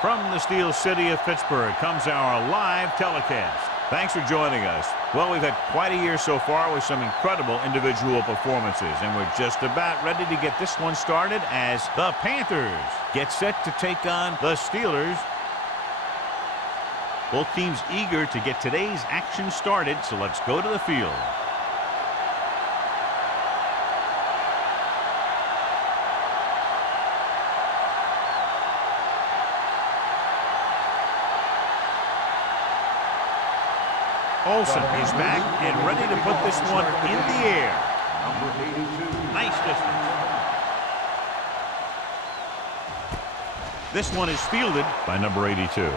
From the Steel City of Pittsburgh comes our live telecast. Thanks for joining us. Well, we've had quite a year so far with some incredible individual performances, and we're just about ready to get this one started as the Panthers get set to take on the Steelers. Both teams eager to get today's action started, so let's go to the field. Olsen is back and ready to put this one in the air. Number 82. Nice distance. This one is fielded by number 82.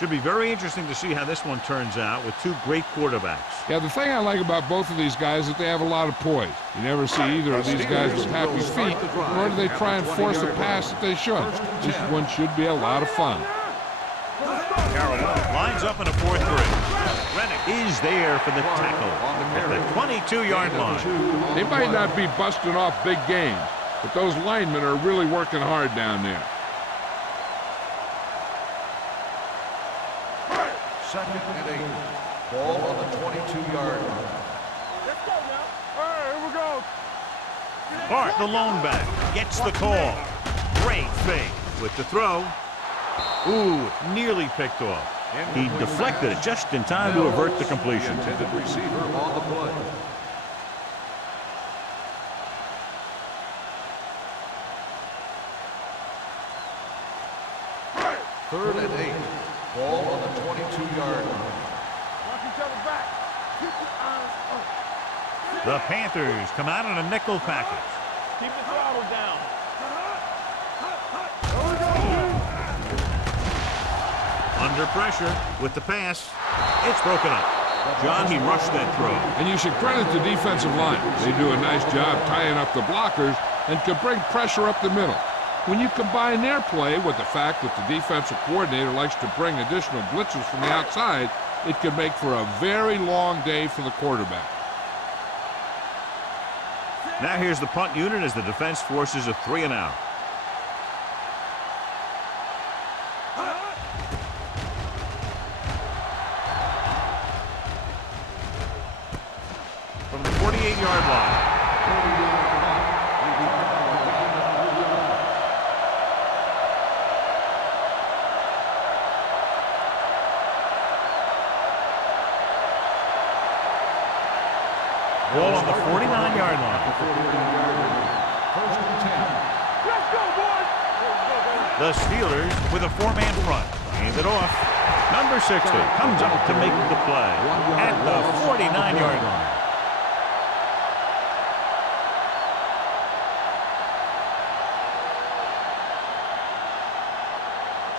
Should be very interesting to see how this one turns out with two great quarterbacks. Yeah, the thing I like about both of these guys is that they have a lot of poise. You never see either of these guys with happy feet, nor do they try and force a pass that they shouldn't. This one should be a lot of fun. Carolina lines up in a fourth grade. Rennick is there for the tackle at the 22-yard line. They might not be busting off big games, but those linemen are really working hard down there. Second and 8. Ball on the 22-yard line. Let's go now. All right, here we go. Hart, the lone back, gets the call. Great fake with the throw. Ooh, nearly picked off. He deflected it just in time to avert the completion. The intended receiver on the play. Third and 8. Ball on the 22-yard line. Watch each other back. Keep your eyes up. The Panthers come out in a nickel package. Keep the throttle down. Under pressure with the pass. It's broken up. John, he rushed that throw. And you should credit the defensive line. They do a nice job tying up the blockers and can bring pressure up the middle. When you combine their play with the fact that the defensive coordinator likes to bring additional blitzes from the outside, it can make for a very long day for the quarterback. Now here's the punt unit as the defense forces a 3-and-out. From the 48-yard line. Ball on the 49-yard line. First and 10. Let's go, boys. The Steelers with a four-man front. Hand it off. Number 60 comes up to make the play at the 49-yard line.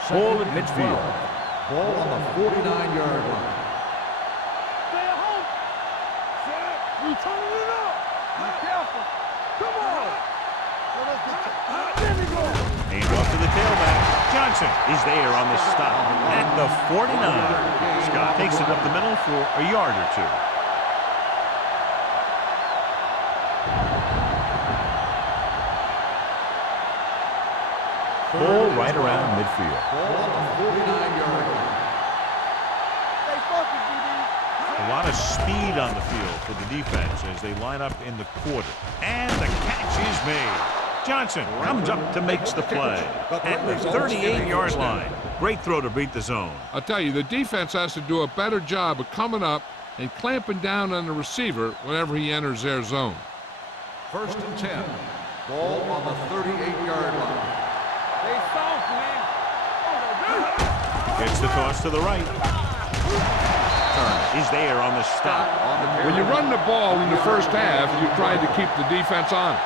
Ball at midfield. Ball on the 49-yard line. Stay at home. We turning it up. Be careful. Come on. There we go. Hand off to the tailback. Johnson is there on the stop at the 49. Scott takes it up the middle for a yard or two. Ball right around midfield. Ball on the 49-yard line. Stay focused, DB. A lot of speed on the field for the defense as they line up in the quarter. And the catch is made. Johnson comes up to make the play at the 38-yard line. Great throw to beat the zone. I'll tell you, the defense has to do a better job of coming up and clamping down on the receiver whenever he enters their zone. First and 10. Ball on the 38-yard line. Stay soft, man. Gets the toss to the right. Turner is there on the stop. When you run the ball in the first half, you try to keep the defense on it.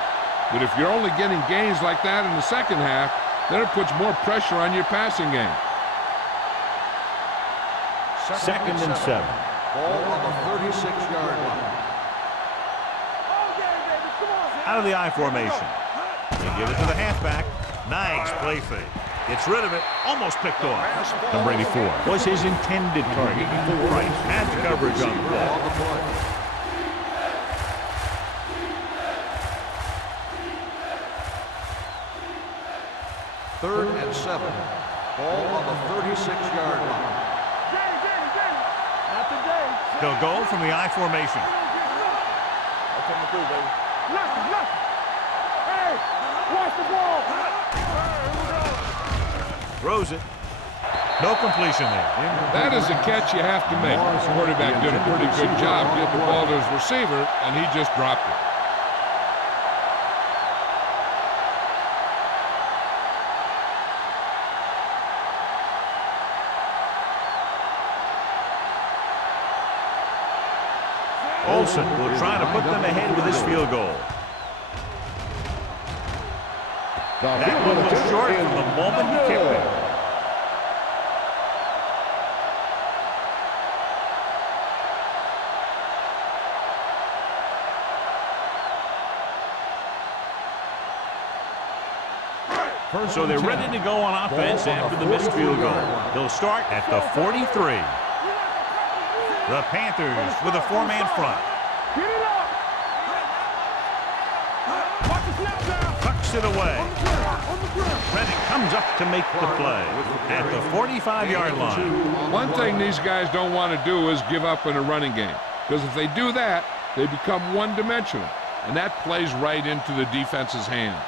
But if you're only getting gains like that in the second half, then it puts more pressure on your passing game. Second and 7. Ball on the 36-yard line. Out of the I formation. They give it to the halfback. Nice play fake. Gets rid of it. Almost picked off. Number 84 was his intended target before Price had the coverage on the play. 3rd and 7. Ball on the 36-yard line. Not today. They'll go from the I formation. That's coming through, baby. Look. Hey, watch the ball. Throws it. No completion there. That is a catch you have to make. The quarterback did a pretty good job getting the ball to his receiver, and he just dropped it. Olsen will try to put them ahead with his field goal. That one was short from the moment he kicked it. So they're ready to go on offense after the missed field goal. They'll start at the 43. The Panthers with a 4-man front. Get it up. Watch the snap down. Tucks it away. On the ground. Reddick comes up to make the play at the 45-yard line. One thing these guys don't want to do is give up in a running game, because if they do that, they become one-dimensional, and that plays right into the defense's hands.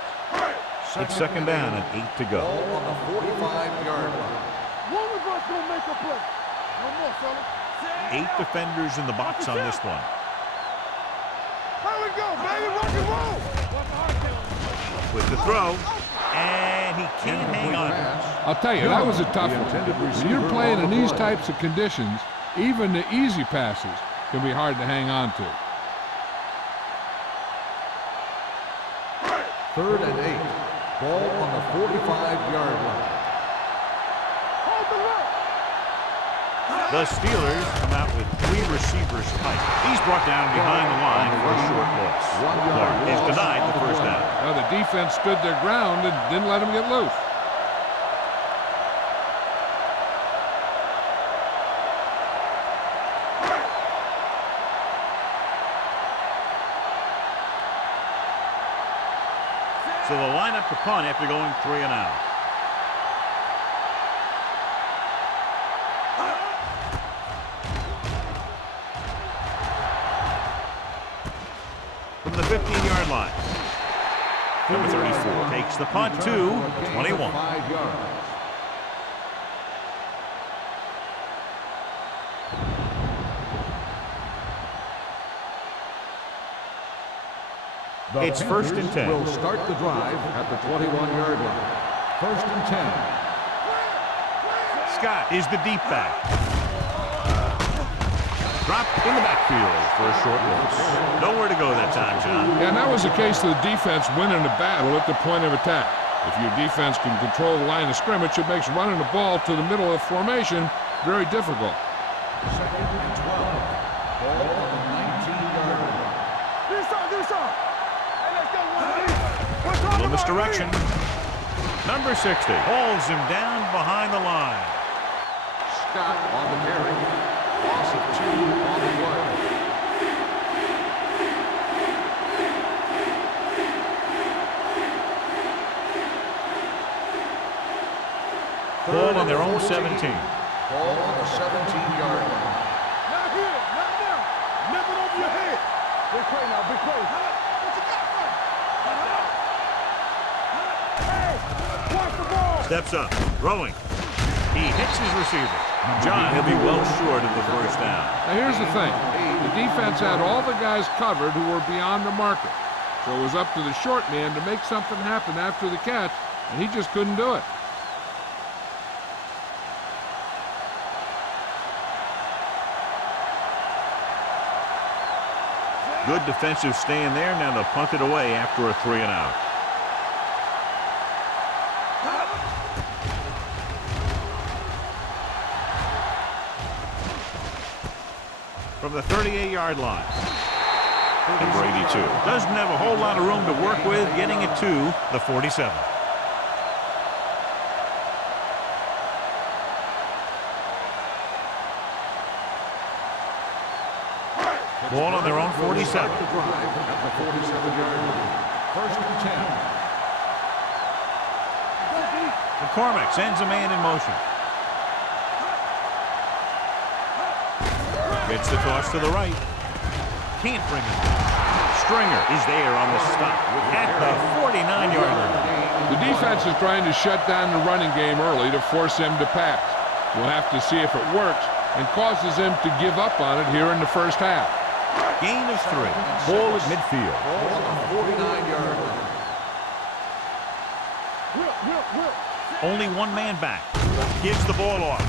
It's 2nd down and 8 to go. Ball on the 45-yard line. One of us gonna make a play. No more, fella. 8 defenders in the box on this one. Here we go, baby. Rock and roll. With the throw, and he can't hang on. I'll tell you, that was a tough one. When you're playing in these types of conditions, even the easy passes can be hard to hang on to. 3rd and 8. Ball on the 45-yard line. Hold the look. The Steelers come out with 3 receivers tight. He's brought down behind the line for a short loss. Clark is denied the first down. Well, the defense stood their ground and didn't let him get loose. So they'll line up to punt after going 3 and out. From the 15-yard line. Number 34 takes the punt to 21. 5 yards. It's 1st and 10. Will start the drive at the 21-yard line. 1st and 10. Scott is the deep back. Dropped in the backfield for a short loss. Nowhere to go that time, John. And that was a case of the defense winning the battle at the point of attack. If your defense can control the line of scrimmage, it makes running the ball to the middle of formation very difficult. 2nd and 12. Ball on the 19-yard line. This on. Hey, let's go. Little misdirection. Number 60 holds him down behind the line. Scott on the carry. Loss of 2 on the play. Ball on their own 17. Ball on the 17-yard line. Not here. Not now. Never over your head. Big play now. Big play. What you got, man? Hey, watch the ball. Steps up, throwing. He hits his receiver. John, he'll be well short of the first down. Now here's the thing. The defense had all the guys covered who were beyond the marker. So it was up to the short man to make something happen after the catch, and he just couldn't do it. Good defensive stand there. Now they'll punt it away after a 3 and out. From the 38-yard line. Number 82 doesn't have a whole lot of room to work with, getting it to the 47. Ball on their own 47. The drive at the 47-yard line. 1st and 10. McCormick sends a man in motion. Gets the toss to the right. Can't bring it. Stringer is there on the stop at the 49-yard line. The defense is trying to shut down the running game early to force him to pass. We'll have to see if it works and causes him to give up on it here in the first half. Gain of 3. Ball at midfield. Ball on the 49-yard line. Only one man back. Gives the ball off.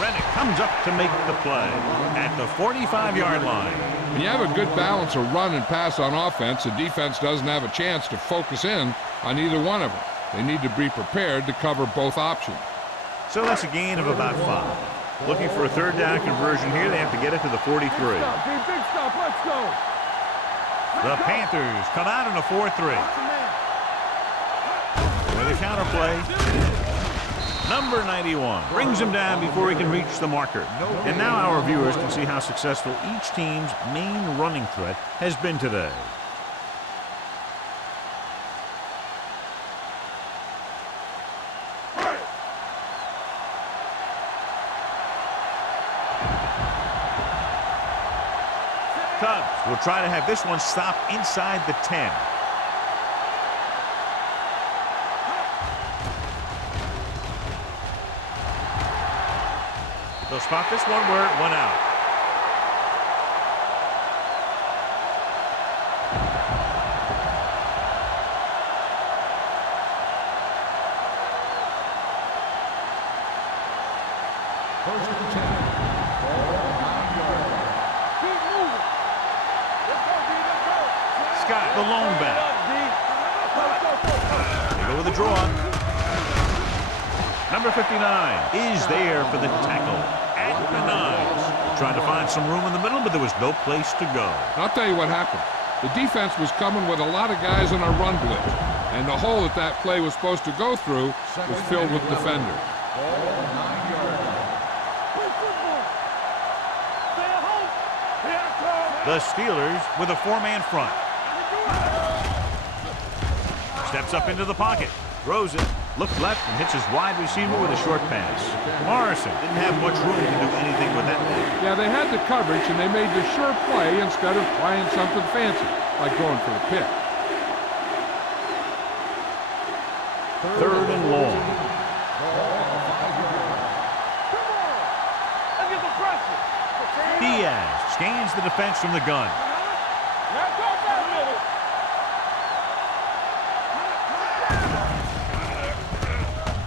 Rennick comes up to make the play at the 45-yard line. When you have a good balance of run and pass on offense, the defense doesn't have a chance to focus in on either one of them. They need to be prepared to cover both options. So that's a gain of about 5. Looking for a third down conversion here. They have to get it to the 43. Big stop, let's go. The Panthers come out in a 4-3. With a counter play. Number 91 brings him down before he can reach the marker. And now our viewers can see how successful each team's main running threat has been today. Cubs will try to have this one stop inside the 10. They'll spot this one where it went out. First and 10. Ball on the 9-yard line. Keep moving. Let's go, D. Let's go. Scott, the lone back. They go with a draw. Number 59 is there for the tackle at the 9. Trying to find some room in the middle, but there was no place to go. I'll tell you what happened. The defense was coming with a lot of guys in a run blitz, and the hole that play was supposed to go through was filled with defenders. Ball on the 9-yard line. Stay at home. Here I come. The Steelers with a 4-man front. Steps up into the pocket. Throws it. Looks left and hits his wide receiver with a short pass. Morrison didn't have much room to do anything with that one. Yeah, they had the coverage, and they made the sure play instead of trying something fancy, like going for the pick. Third and long. Let's get the pressure. Diaz scans the defense from the gun. Let's go that middle.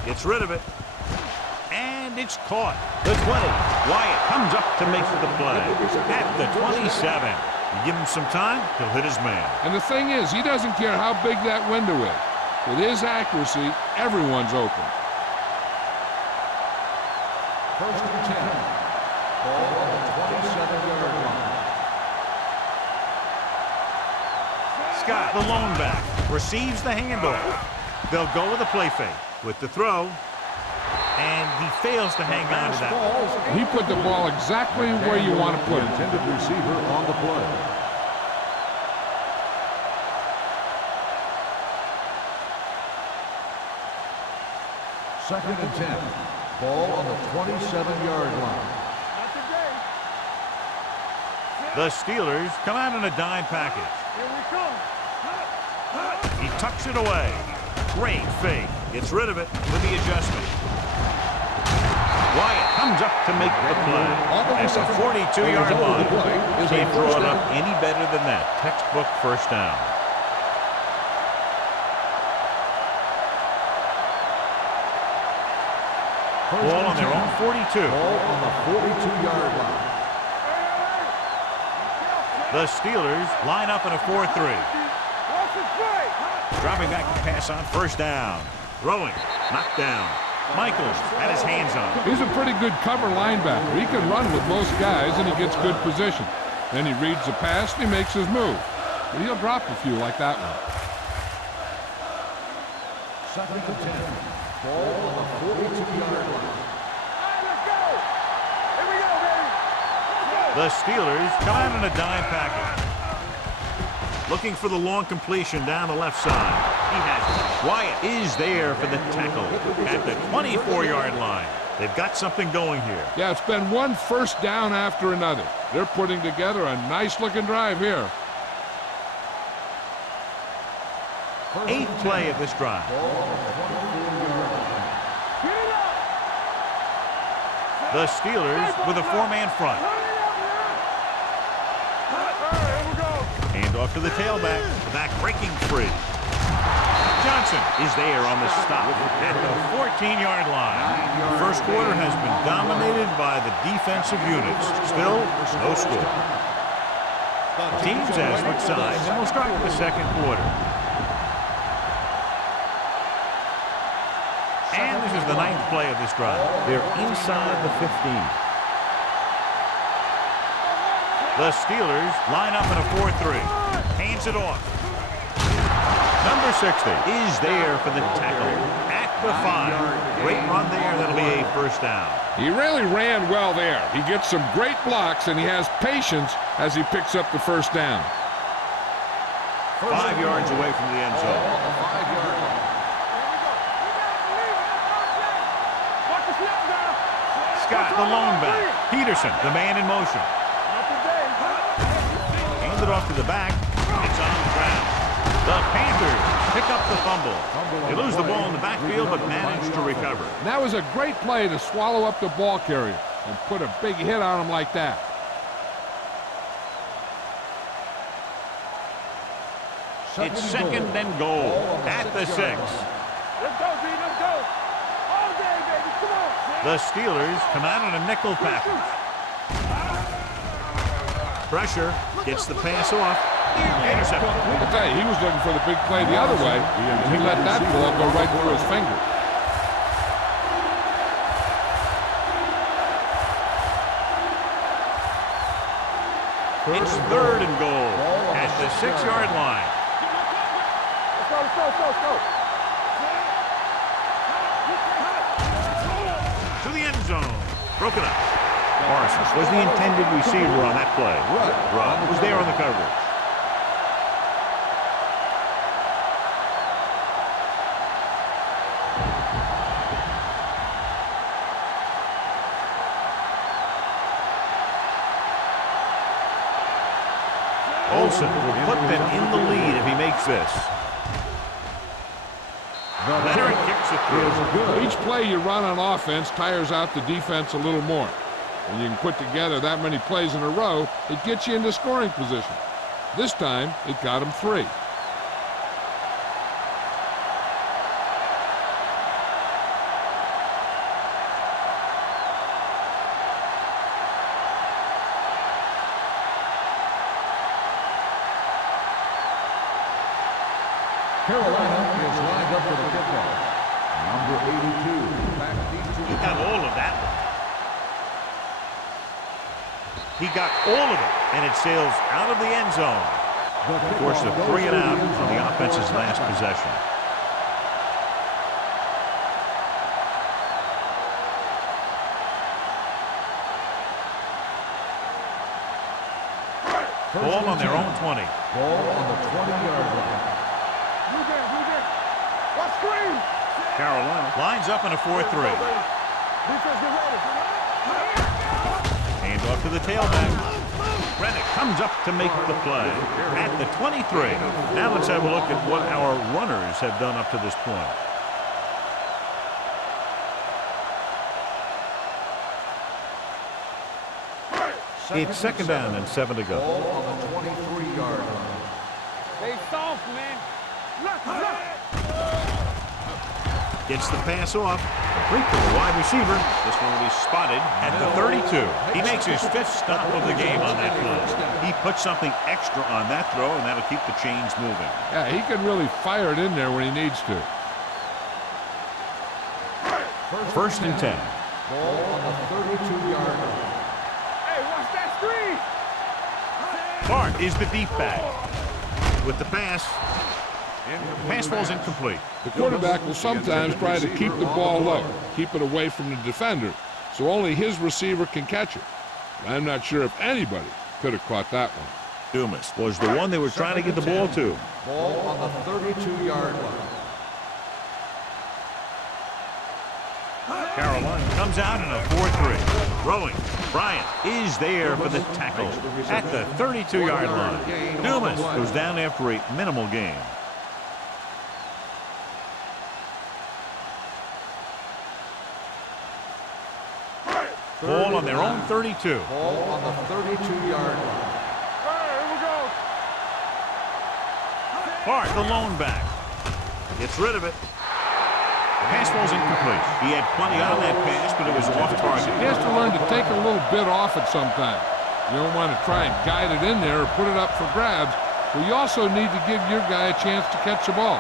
Gets rid of it. And it's caught. The 20. Wyatt comes up to make the play. At the 27. You give him some time, he'll hit his man. And the thing is, he doesn't care how big that window is. With his accuracy, everyone's open. First and 10. Ball on the 27-yard line. Scott, the lone back, receives the handoff. They'll go with a play fake. With the throw, and he fails to hang on to that. He put the ball exactly where you want to put it. Intended receiver on the play. Second and 10. Ball on the 27-yard line. Not today. The Steelers come out in a dime package. Here we come. He tucks it away. Great fake. Gets rid of it with the adjustment. Wyatt comes up to make the play. That's a 42-yard line. Can't draw it up any better than that. Textbook first down. Ball on their own 42. Ball on the 42-yard line. The Steelers line up in a 4-3. Watch his play. Dropping back to pass on first down. Throwing. Knocked down. Michaels had his hands on it. He's a pretty good cover linebacker. He can run with most guys, and he gets good position. Then he reads the pass, and he makes his move. But he'll drop a few like that one. Second and 10. Ball on the 42-yard line. All right, let's go. Here we go, baby. The Steelers come out in a dime package. Looking for the long completion down the left side. He has it. Wyatt is there for the tackle at the 24-yard line. They've got something going here. Yeah, it's been one first down after another. They're putting together a nice-looking drive here. 8th play of this drive. The Steelers with a 4-man front. Hand off to the tailback. The back breaking free. Johnson is there on the stop at the 14-yard line. First quarter has been dominated by the defensive units. Still, no score. Teams have switched sides, and we'll start with the second quarter. And this is the 9th play of this drive. They're inside the 15. The Steelers line up in a 4-3. Hands it off. Number 60 is there for the tackle at the 5. Great run there. That'll be a first down. He really ran well there. He gets some great blocks, and he has patience as he picks up the first down. 5 yards away from the end zone. Scott, the lone back. Peterson, the man in motion. Handed off to the back. It's on the ground. The Panthers pick up the fumble. They lose the ball in the backfield, but manage to recover. That was a great play to swallow up the ball carrier and put a big hit on him like that. It's second and goal at the 6. Let's go, B. Let's go. All day, baby. Come on. The Steelers come out in a nickel package. Pressure gets the pass off. Intercepted. I'll tell you, he was looking for the big play the other way, and he let that ball go right through his fingers. It's third and goal at the 6-yard line. Let's go. To the end zone. Broken up. Parsons was the intended receiver on that play. Rudd was there on the coverage. Olsen will put them in the lead if he makes this. Leonard kicks it through. Each play you run on offense tires out the defense a little more. When you can put together that many plays in a row, it gets you into scoring position. This time, it got him 3. Carolina is lined up for the kickoff. Number 82. Back deep. He got all of that. He got all of it, and it sails out of the end zone. Of course, a 3 and out on the offense's last possession. Ball on their own 20. Ball on the 20-yard line. What screen? Carolina lines up in a 4-3. Defense, get ready. Hand off to the tailback. Reddick comes up to make the play at the 23. Now let's have a look at what our runners have done up to this point. It's second down and 7 to go. Ball on the 23-yard line. Stay soft, man. Left. Gets the pass off. Complete to the wide receiver. This one will be spotted at the 32. He makes his 5th stop of the game on that play. He puts something extra on that throw, and that'll keep the chains moving. Yeah, he can really fire it in there when he needs to. First and 10. Ball on the 32-yard line. Hey, watch that screen. Clark is the deep back. With the pass. Pass falls incomplete. The quarterback will sometimes try to keep the ball low, keep it away from the defender, so only his receiver can catch it. I'm not sure if anybody could have caught that one. Dumas was the one they were trying to get the ball to. Ball on the 32-yard line. Carolina comes out in a 4-3. Throwing. Bryant is there for the tackle at the 32-yard line. Dumas goes down after a minimal gain. Ball on their own 32. Ball on the 32-yard line. Clark, the lone back. Gets rid of it. The pass ball's incomplete. He had plenty on that pass, but it was off target. He has to learn to take a little bit off it sometime. You don't want to try and guide it in there or put it up for grabs, but you also need to give your guy a chance to catch the ball.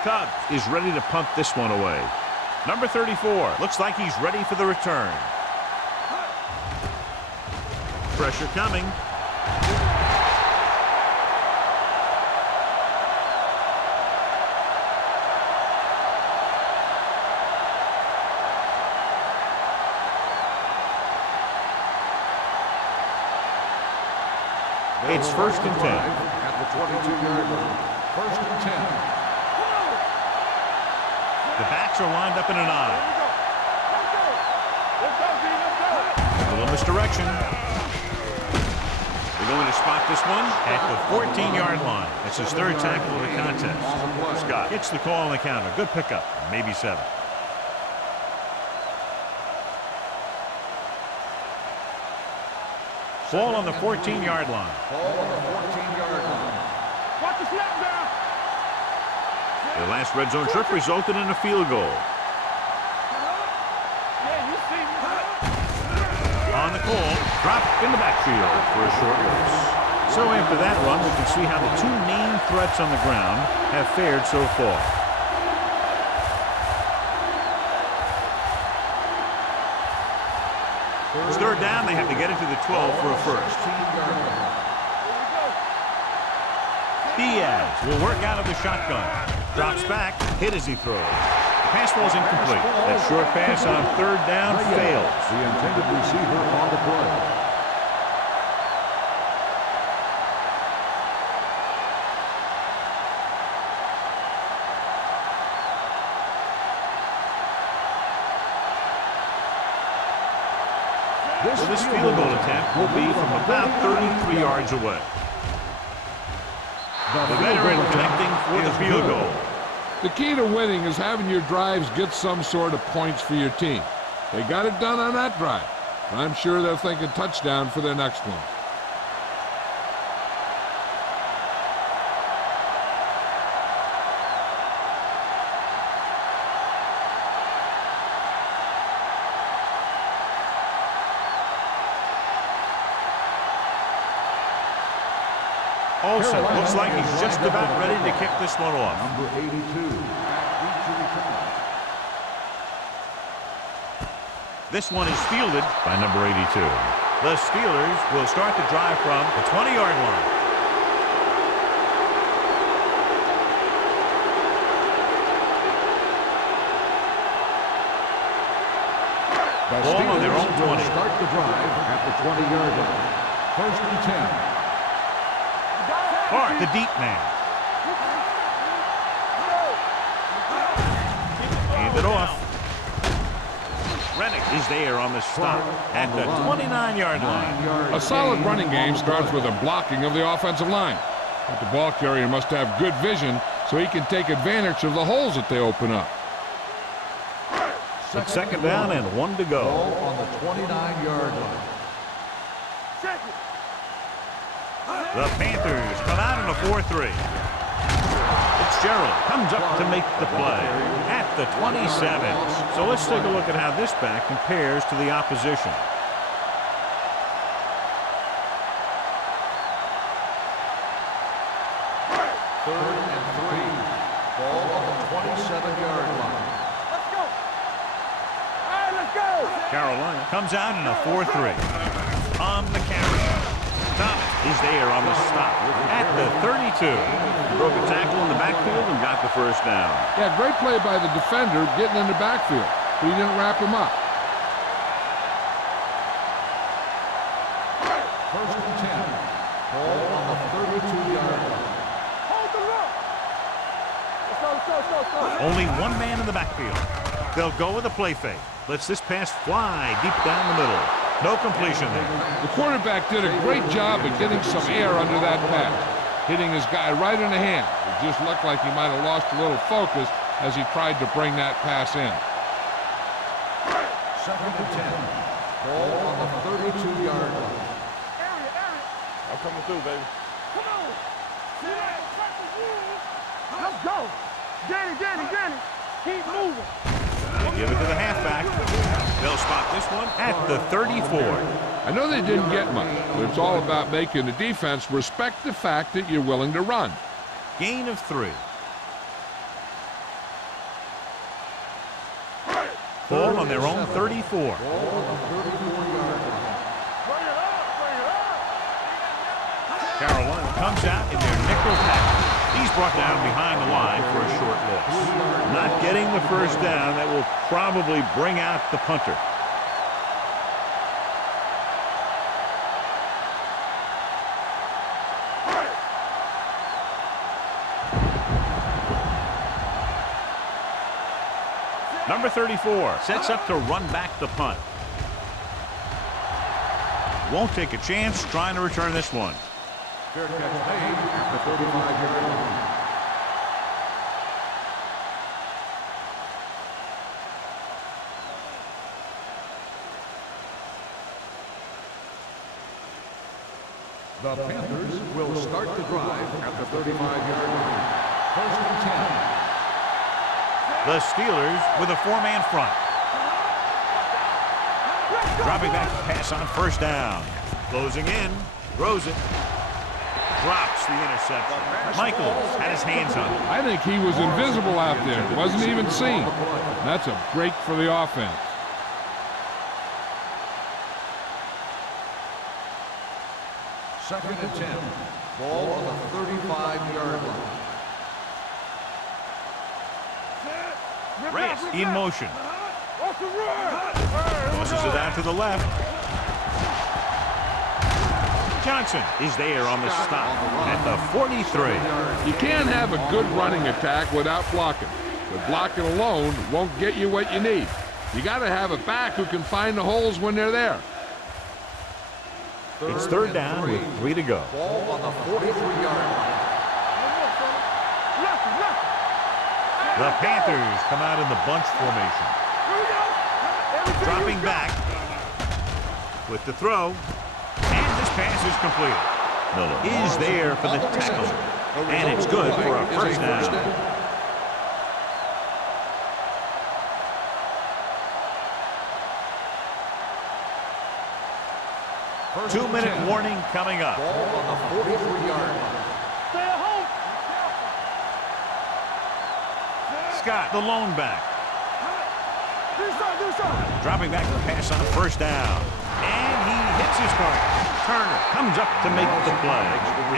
Cubs is ready to punt this one away. Number 34 looks like he's ready for the return. Pressure coming. It's 1st and 10. At the 22-yard line. 1st and 10. The backs are lined up in an eye. A little misdirection. They're going to spot this one at the 14-yard line. It's his 3rd tackle of the contest. Scott gets the call on the counter. Good pickup. Maybe 7. Ball on the 14-yard line. Ball on the 14-yard line. Watch the snap down. The last red zone trip resulted in a field goal. Yeah, you see me. On the call, dropped in the backfield for a short loss. So after that run, we can see how the two main threats on the ground have fared so far. It's 3rd down. They have to get it to the 12 for a first. Diaz will work out of the shotgun. Drops back, hit as he throws. The pass ball's incomplete. That short pass on 3rd down fails. The intended receiver on the play. So this field goal attempt will be from about 33 yards away. The veteran connecting for the field goal. The key to winning is having your drives get some sort of points for your team. They got it done on that drive. I'm sure they're thinking touchdown for their next one. Olsen looks like he's just about ready to kick this one off. Number 82. This one is fielded by number 82. The Steelers will start the drive from the 20-yard line. Ball on their own 20. Start the drive at the 20-yard line. 1st and 10. Clark, the deep man. Hand it off. Rennick is there on the stop at the 29-yard line. A solid running game starts with a blocking of the offensive line. But the ball carrier must have good vision so he can take advantage of the holes that they open up. It's 2nd down and 1 to go. Ball on the 29-yard line. The Panthers come out in a 4-3. Fitzgerald comes up to make the play at the 27. So let's take a look at how this back compares to the opposition. Third and 3. Ball on the 27-yard line. Let's go. All right, let's go. Carolina comes out in a 4-3. On the carry. Thomas is there on the stop at the 32. Broke a tackle in the backfield and got the 1st down. Yeah, great play by the defender getting in the backfield. but he didn't wrap him up. First and 10. Ball on the 32-yard line. Hold the rock. Let's go. Only one man in the backfield. They'll go with a play fake. Lets this pass fly deep down the middle. No completion there. The quarterback did a great job of getting some air under that pass, hitting his guy right in the hand. It just looked like he might have lost a little focus as he tried to bring that pass in. Second and 10. Ball on the 32-yard line. I'm coming through, baby. Come on. Let's go. Danny. Keep moving. They give it to the halfback. They'll spot this one at the 34. I know they didn't get much, but it's all about making the defense respect the fact that you're willing to run. Gain of 3. Ball on their own 34. Ball on the 34-yard line. Bring it up. Carolina comes out in their nickel package. He's brought down behind the line for a short loss. Not getting the first down, that will probably bring out the punter. Number 34 sets up to run back the punt. Won't take a chance trying to return this one. Fair catch made at the 35-yard line. The Panthers will start the drive at the 35-yard line. First and 10. The Steelers with a 4-man front. Dropping back to pass on first down. Closing in. Throws it. Drops the interception. Michaels had his hands on it. I think he was invisible out there. Wasn't even seen. That's a break for the offense. Second and 10. Ball on the 35-yard line. Reyes in motion. Off the run. Tosses it out to the left. Johnson is there on the stop at the 43. You can't have a good running attack without blocking. But blocking alone won't get you what you need. You got to have a back who can find the holes when they're there. It's third down with 3 to go. Ball on the 43-yard line. The Panthers come out in the bunch formation. Dropping back with the throw. And this pass is completed. Miller is there for the tackle. And it's good for a first down. 2-minute warning coming up. Ball on the 43-yard line. Stay at home. Scott, the lone back. Do something. Dropping back to pass on first down. And he hits his target. Turner comes up to make the play.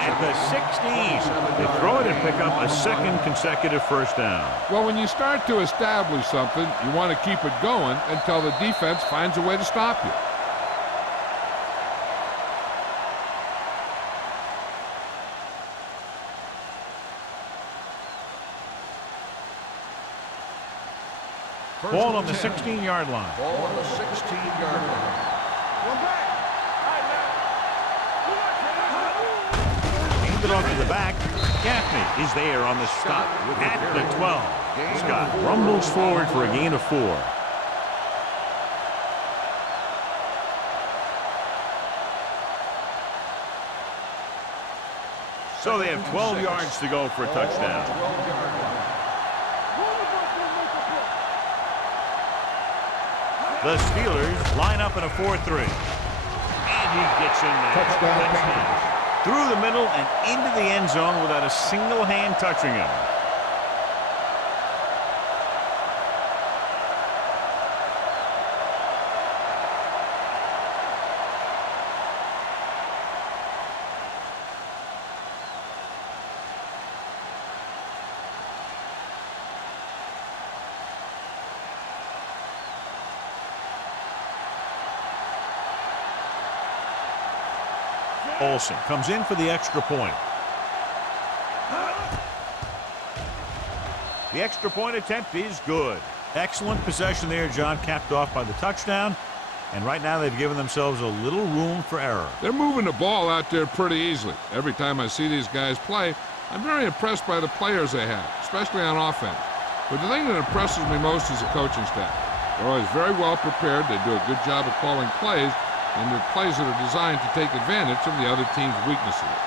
At the 16. They throw it and pick up a second consecutive first down. Well, when you start to establish something, you want to keep it going until the defense finds a way to stop you. Ball on the 16-yard line. Ball on the 16-yard line. One back. Hand it off to the back. Gaffney is there on the stop at the 12. Scott rumbles forward for a gain of 4. So they have 12 yards to go for a touchdown. 12-yard line. The Steelers line up in a 4-3. And he gets in there. Touchdown. Through the middle and into the end zone without a single hand touching him. Olsen comes in for the extra point. The extra point attempt is good. Excellent possession there, John, capped off by the touchdown. And right now they've given themselves a little room for error. They're moving the ball out there pretty easily. Every time I see these guys play, I'm very impressed by the players they have, especially on offense. But the thing that impresses me most is the coaching staff. They're always very well prepared. They do a good job of calling plays, and they're plays that are designed to take advantage of the other team's weaknesses.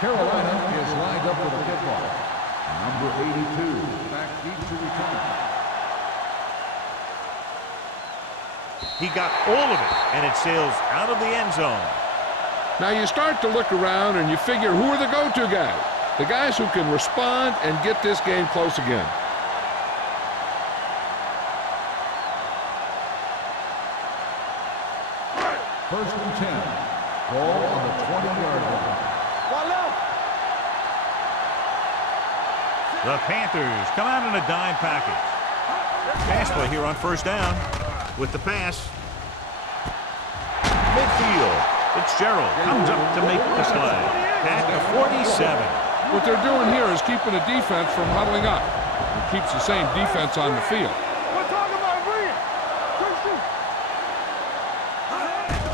Carolina is lined up with a kickoff. Number 82, back deep to return. He got all of it, and it sails out of the end zone. Now you start to look around and you figure, who are the go-to guys? The guys who can respond and get this game close again. First and 10. Ball on the 20-yard line. The Panthers come out in a dime package. Pass play here on first down. With the pass. Midfield. Fitzgerald comes up to make the play. At the 47. What they're doing here is keeping the defense from huddling up. It keeps the same defense on the field.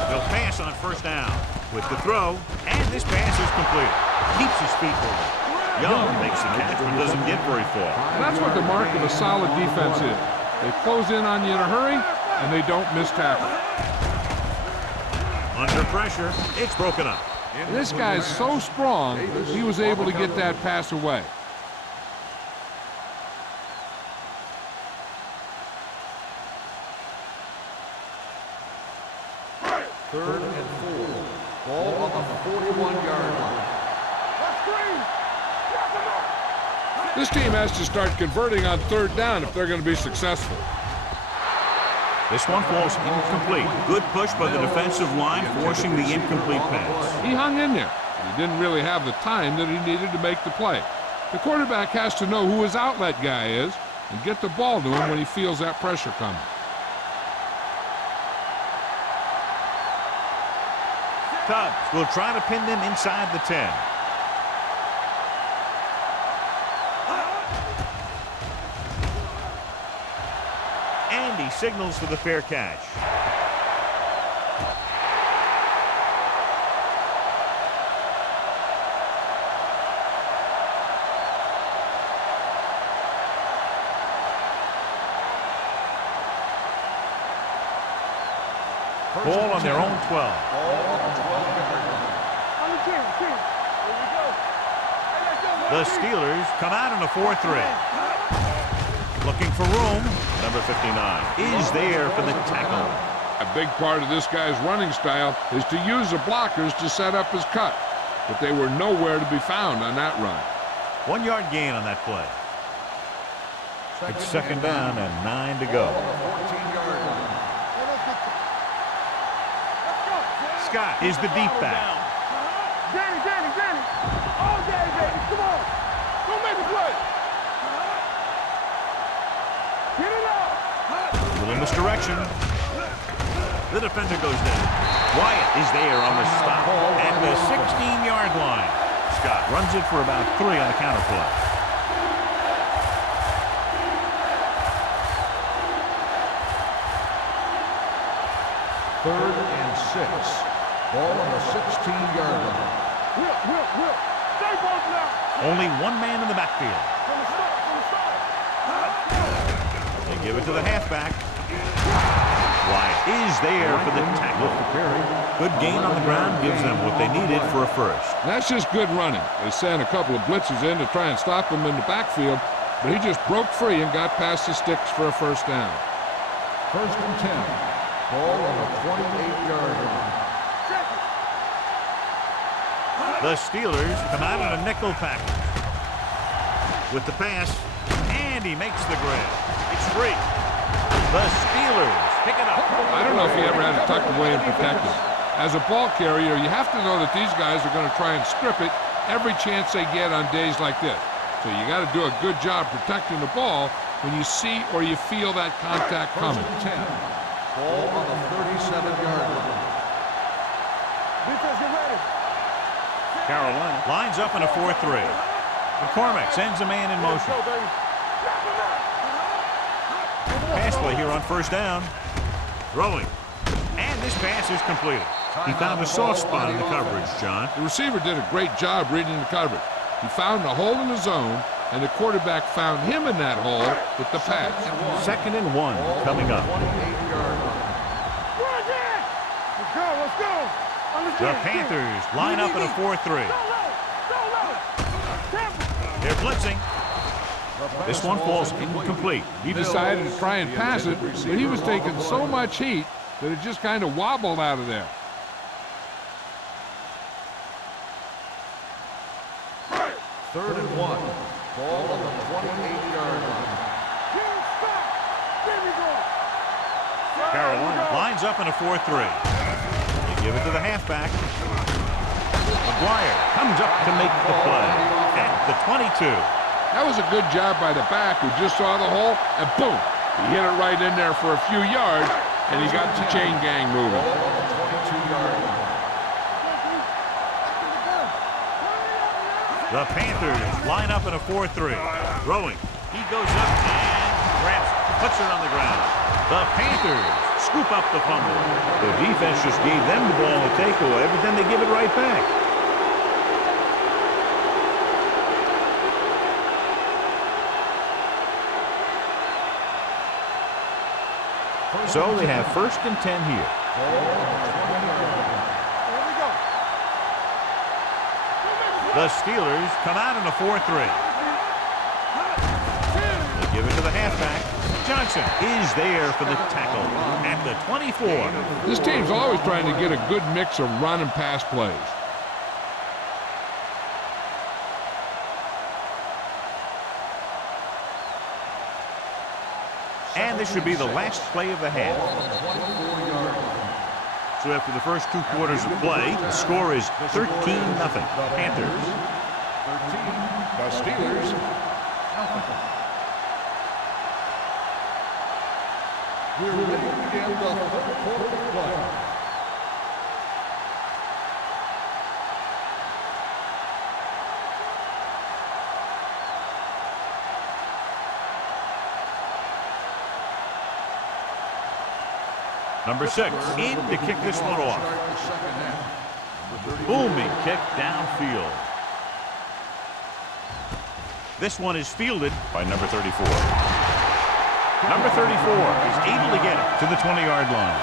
They'll pass on first down. With the throw. And this pass is complete. Keeps his feet moving. Young makes the catch, but doesn't get very far. And that's what the mark of a solid defense is. They close in on you in a hurry, and they don't miss tackle. Under pressure, it's broken up. And this guy's so strong, he was able to get that pass away. Third and 4. Ball on the 41-yard line. This team has to start converting on third down if they're going to be successful. This one falls incomplete. Good push by the defensive line, forcing the incomplete pass. He hung in there. He didn't really have the time that he needed to make the play. The quarterback has to know who his outlet guy is and get the ball to him when he feels that pressure coming. Cubs will try to pin them inside the 10. And he signals for the fair catch. Ball on their own 12. The Steelers come out in a 4-3. Looking for room. Number 59 is there for the tackle. A big part of this guy's running style is to use the blockers to set up his cut. But they were nowhere to be found on that run. 1 yard gain on that play. It's second down and 9 to go. Scott is the deep back. Danny. Oh, Danny. Come on. Go make a play. Get it up. A little misdirection. The defender goes down. Wyatt is there on the stop at the 16-yard line. Scott runs it for about 3 on the counter play. Third and 6. Ball on the 16-yard line. Will. Stay both now. Only one man in the backfield. From the start. They give it to the halfback. Wyatt is there for the tackle. Good gain on the ground gives them what they needed for a first. That's just good running. They sent a couple of blitzes in to try and stop him in the backfield, but he just broke free and got past the sticks for a first down. First and 10. Ball on the 28-yard line. The Steelers come out in a nickel package. With the pass, and he makes the grab. It's free. The Steelers pick it up. I don't know if he ever had it tucked away and protected. As a ball carrier, you have to know that these guys are going to try and strip it every chance they get on days like this. So you got to do a good job protecting the ball when you see or you feel that contact coming. First and 10. Ball on the 37-yard line. Defense, get ready. Carolina lines up in a 4-3. McCormick sends a man in motion. Go, baby. Pass play here on first down. Throwing. And this pass is completed. He found a soft spot in the coverage, John. The receiver did a great job reading the coverage. He found a hole in the zone, and the quarterback found him in that hole with the pass. 2nd and 1 coming up. 28-yard line. Let's go, let's go. The Panthers line up in a 4-3. They're blitzing. This one falls incomplete. He decided to try and pass it, but he was taking so much heat that it just kind of wobbled out of there. Third and 1. Ball on the 28-yard line. Carolina lines up in a 4-3. You give it to the halfback. McGuire comes up to make the play at the 22. That was a good job by the back who just saw the hole, and boom, he hit it right in there for a few yards, and he got the chain gang moving. Ball on the 22-yard line. The Panthers line up in a 4-3. Throwing. He goes up and grabs it. Puts it on the ground. The Panthers scoop up the fumble. The defense just gave them the ball to take away, but then they give it right back. So they have 1st and 10 here. The Steelers come out in a 4-3. They give it to the halfback. Johnson is there for the tackle at the 24. This team's always trying to get a good mix of run and pass plays. And this should be the last play of the half. So after the first 2 quarters of play, the score is 13-0. Panthers. 13. The Steelers. We're ready to begin the third quarter of play. Number 6 in to kick this one off. Booming kick downfield. This one is fielded by number 34. Number 34 is able to get it to the 20-yard line.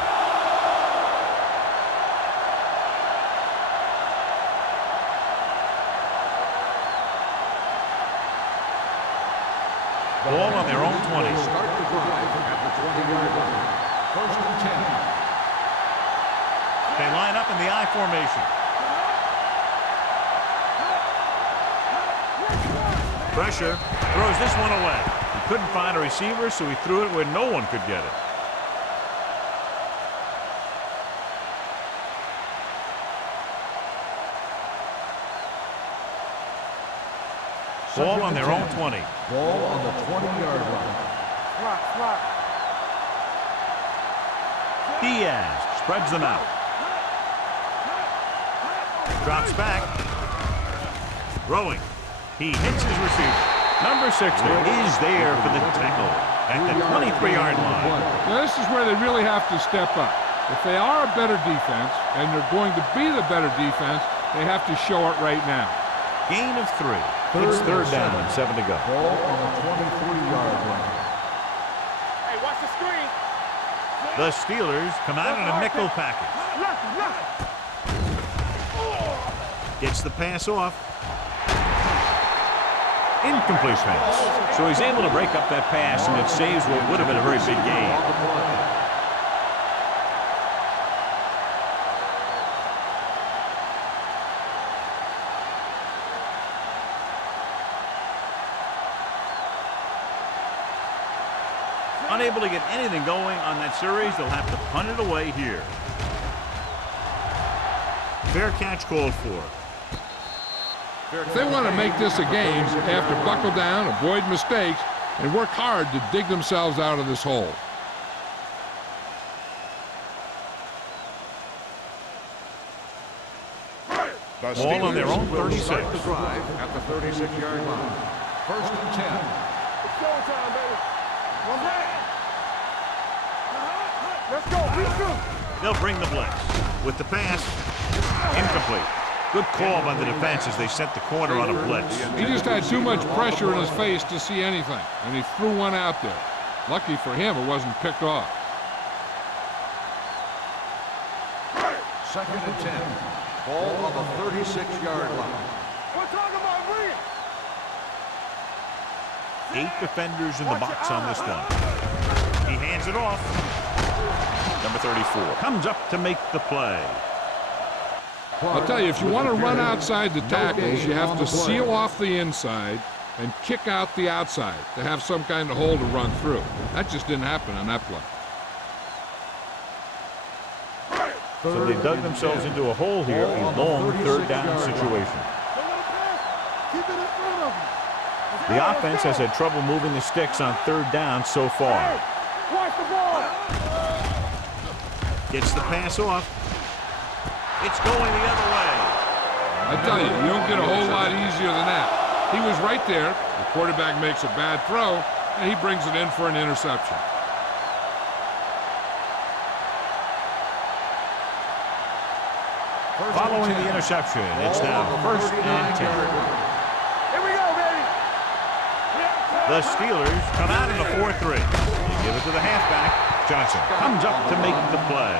Ball on their own 20. Start the drive at the 20-yard line. 1st and 10. They line up in the I formation. Pressure, throws this one away. He couldn't find a receiver, so he threw it where no one could get it. Ball on their own 20. Ball on the 20-yard line. Slot. Diaz spreads them out. Drops back. Throwing. He hits his receiver. Number 60 is there for the tackle at the 23-yard line. Now this is where they really have to step up. If they are a better defense, and they're going to be the better defense, they have to show it right now. Gain of 3. It's 3rd down and 7 to go. Ball on the 23-yard line. Hey, watch the screen. The Steelers come out in a nickel package. Gets the pass off. Incomplete pass. So he's able to break up that pass, and it saves what would have been a very big gain. Unable to get anything going on that series, they'll have to punt it away here. Fair catch called for. If they want to make this a game, they have to buckle down, avoid mistakes, and work hard to dig themselves out of this hole. The Ball on their own Steelers will 36. start the drive at the 36-yard line. First and 10. It's showtime, baby. One back. Let's go. Beat you. They'll bring the blitz. With the pass, incomplete. Good call by the defense as they sent the corner on a blitz. He just had too much pressure in his face to see anything, and he threw one out there. Lucky for him, it wasn't picked off. Second and 10. Ball on the 36-yard line. We're talking about bring it. 8 defenders in the box on this one. He hands it off. Number 34 comes up to make the play. I'll tell you, if you want to run outside the tackles, you have to seal off the inside and kick out the outside to have some kind of hole to run through. That just didn't happen on that play. So they dug themselves into a hole here, a long third down situation. Keep it in front of him. The offense has had trouble moving the sticks on third down so far. Watch the ball. Gets the pass off. It's going the other way. I tell you, you don't get a whole lot easier than that. He was right there. The quarterback makes a bad throw, and he brings it in for an interception. Following the interception, it's now first and 10. Here we go, baby. The Steelers come out in a 4-3. They give it to the halfback. Johnson comes up to make the play.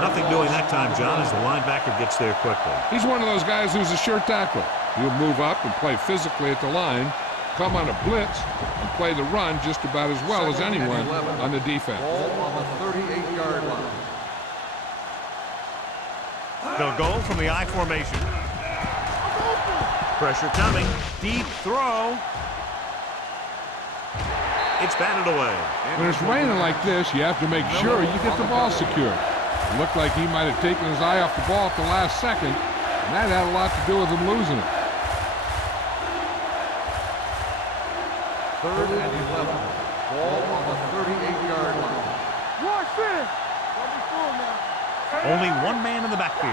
Nothing doing that time, John, as the linebacker gets there quickly. He's one of those guys who's a sure tackler. He'll move up and play physically at the line, come on a blitz, and play the run just about as well as anyone on the defense. Ball on the 38-yard line. They'll go from the I formation. Pressure coming. Deep throw. It's batted away. When it's raining like this, you have to make sure you get the ball secured. It looked like he might have taken his eye off the ball at the last second, and that had a lot to do with him losing it. Third and 11. Ball on the 38-yard line. Watch this. Don't be fooled now. Only one man in the backfield.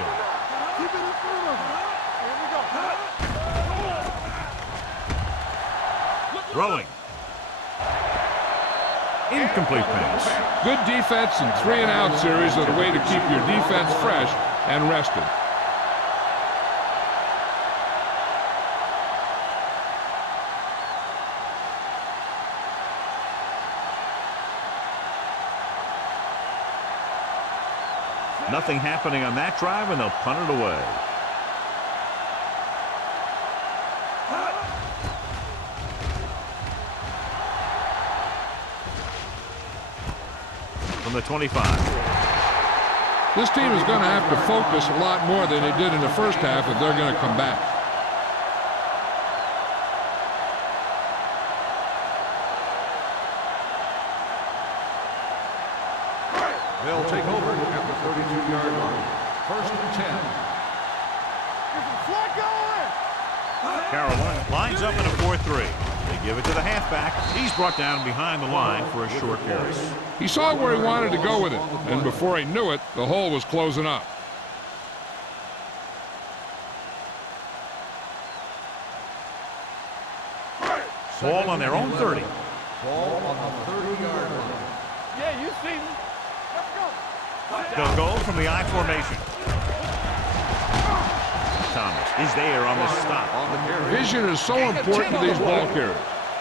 Keep it in front of him. Here we go. Throwing. Incomplete pass. Good defense and 3-and-out series are the way to keep your defense fresh and rested. Nothing happening on that drive, and they'll punt it away. From the 25. This team is going to have to focus a lot more than they did in the first half if they're going to come back. They'll take over at the 32-yard line. First and 10. Flag going. Carolina lines up in a 4-3. They give it to the halfback. He's brought down behind the line for a short carry. He saw where he wanted to go with it, and before he knew it, the hole was closing up. Ball on their own 30. Ball on the 30-yard line. Yeah, you see me. Let's go. They'll go from the I formation. Thomas is there on the stop. On the carry. Vision is so important to these ball carriers.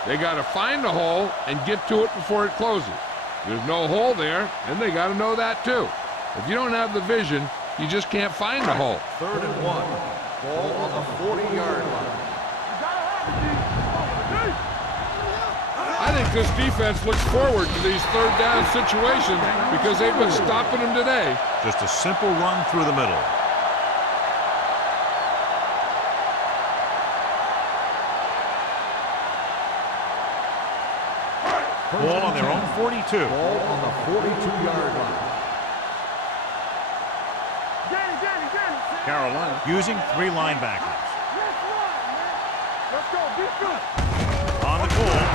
They got to find the hole and get to it before it closes. There's no hole there, and they got to know that too. If you don't have the vision, you just can't find the hole. Third and 1. Ball on the 40-yard line. I think this defense looks forward to these third down situations because they've been stopping them today. Just a simple run through the middle. Ball on their own 42. Ball on the 42-yard line. Carolina using 3 linebackers. Let's go. Defense. On the goal,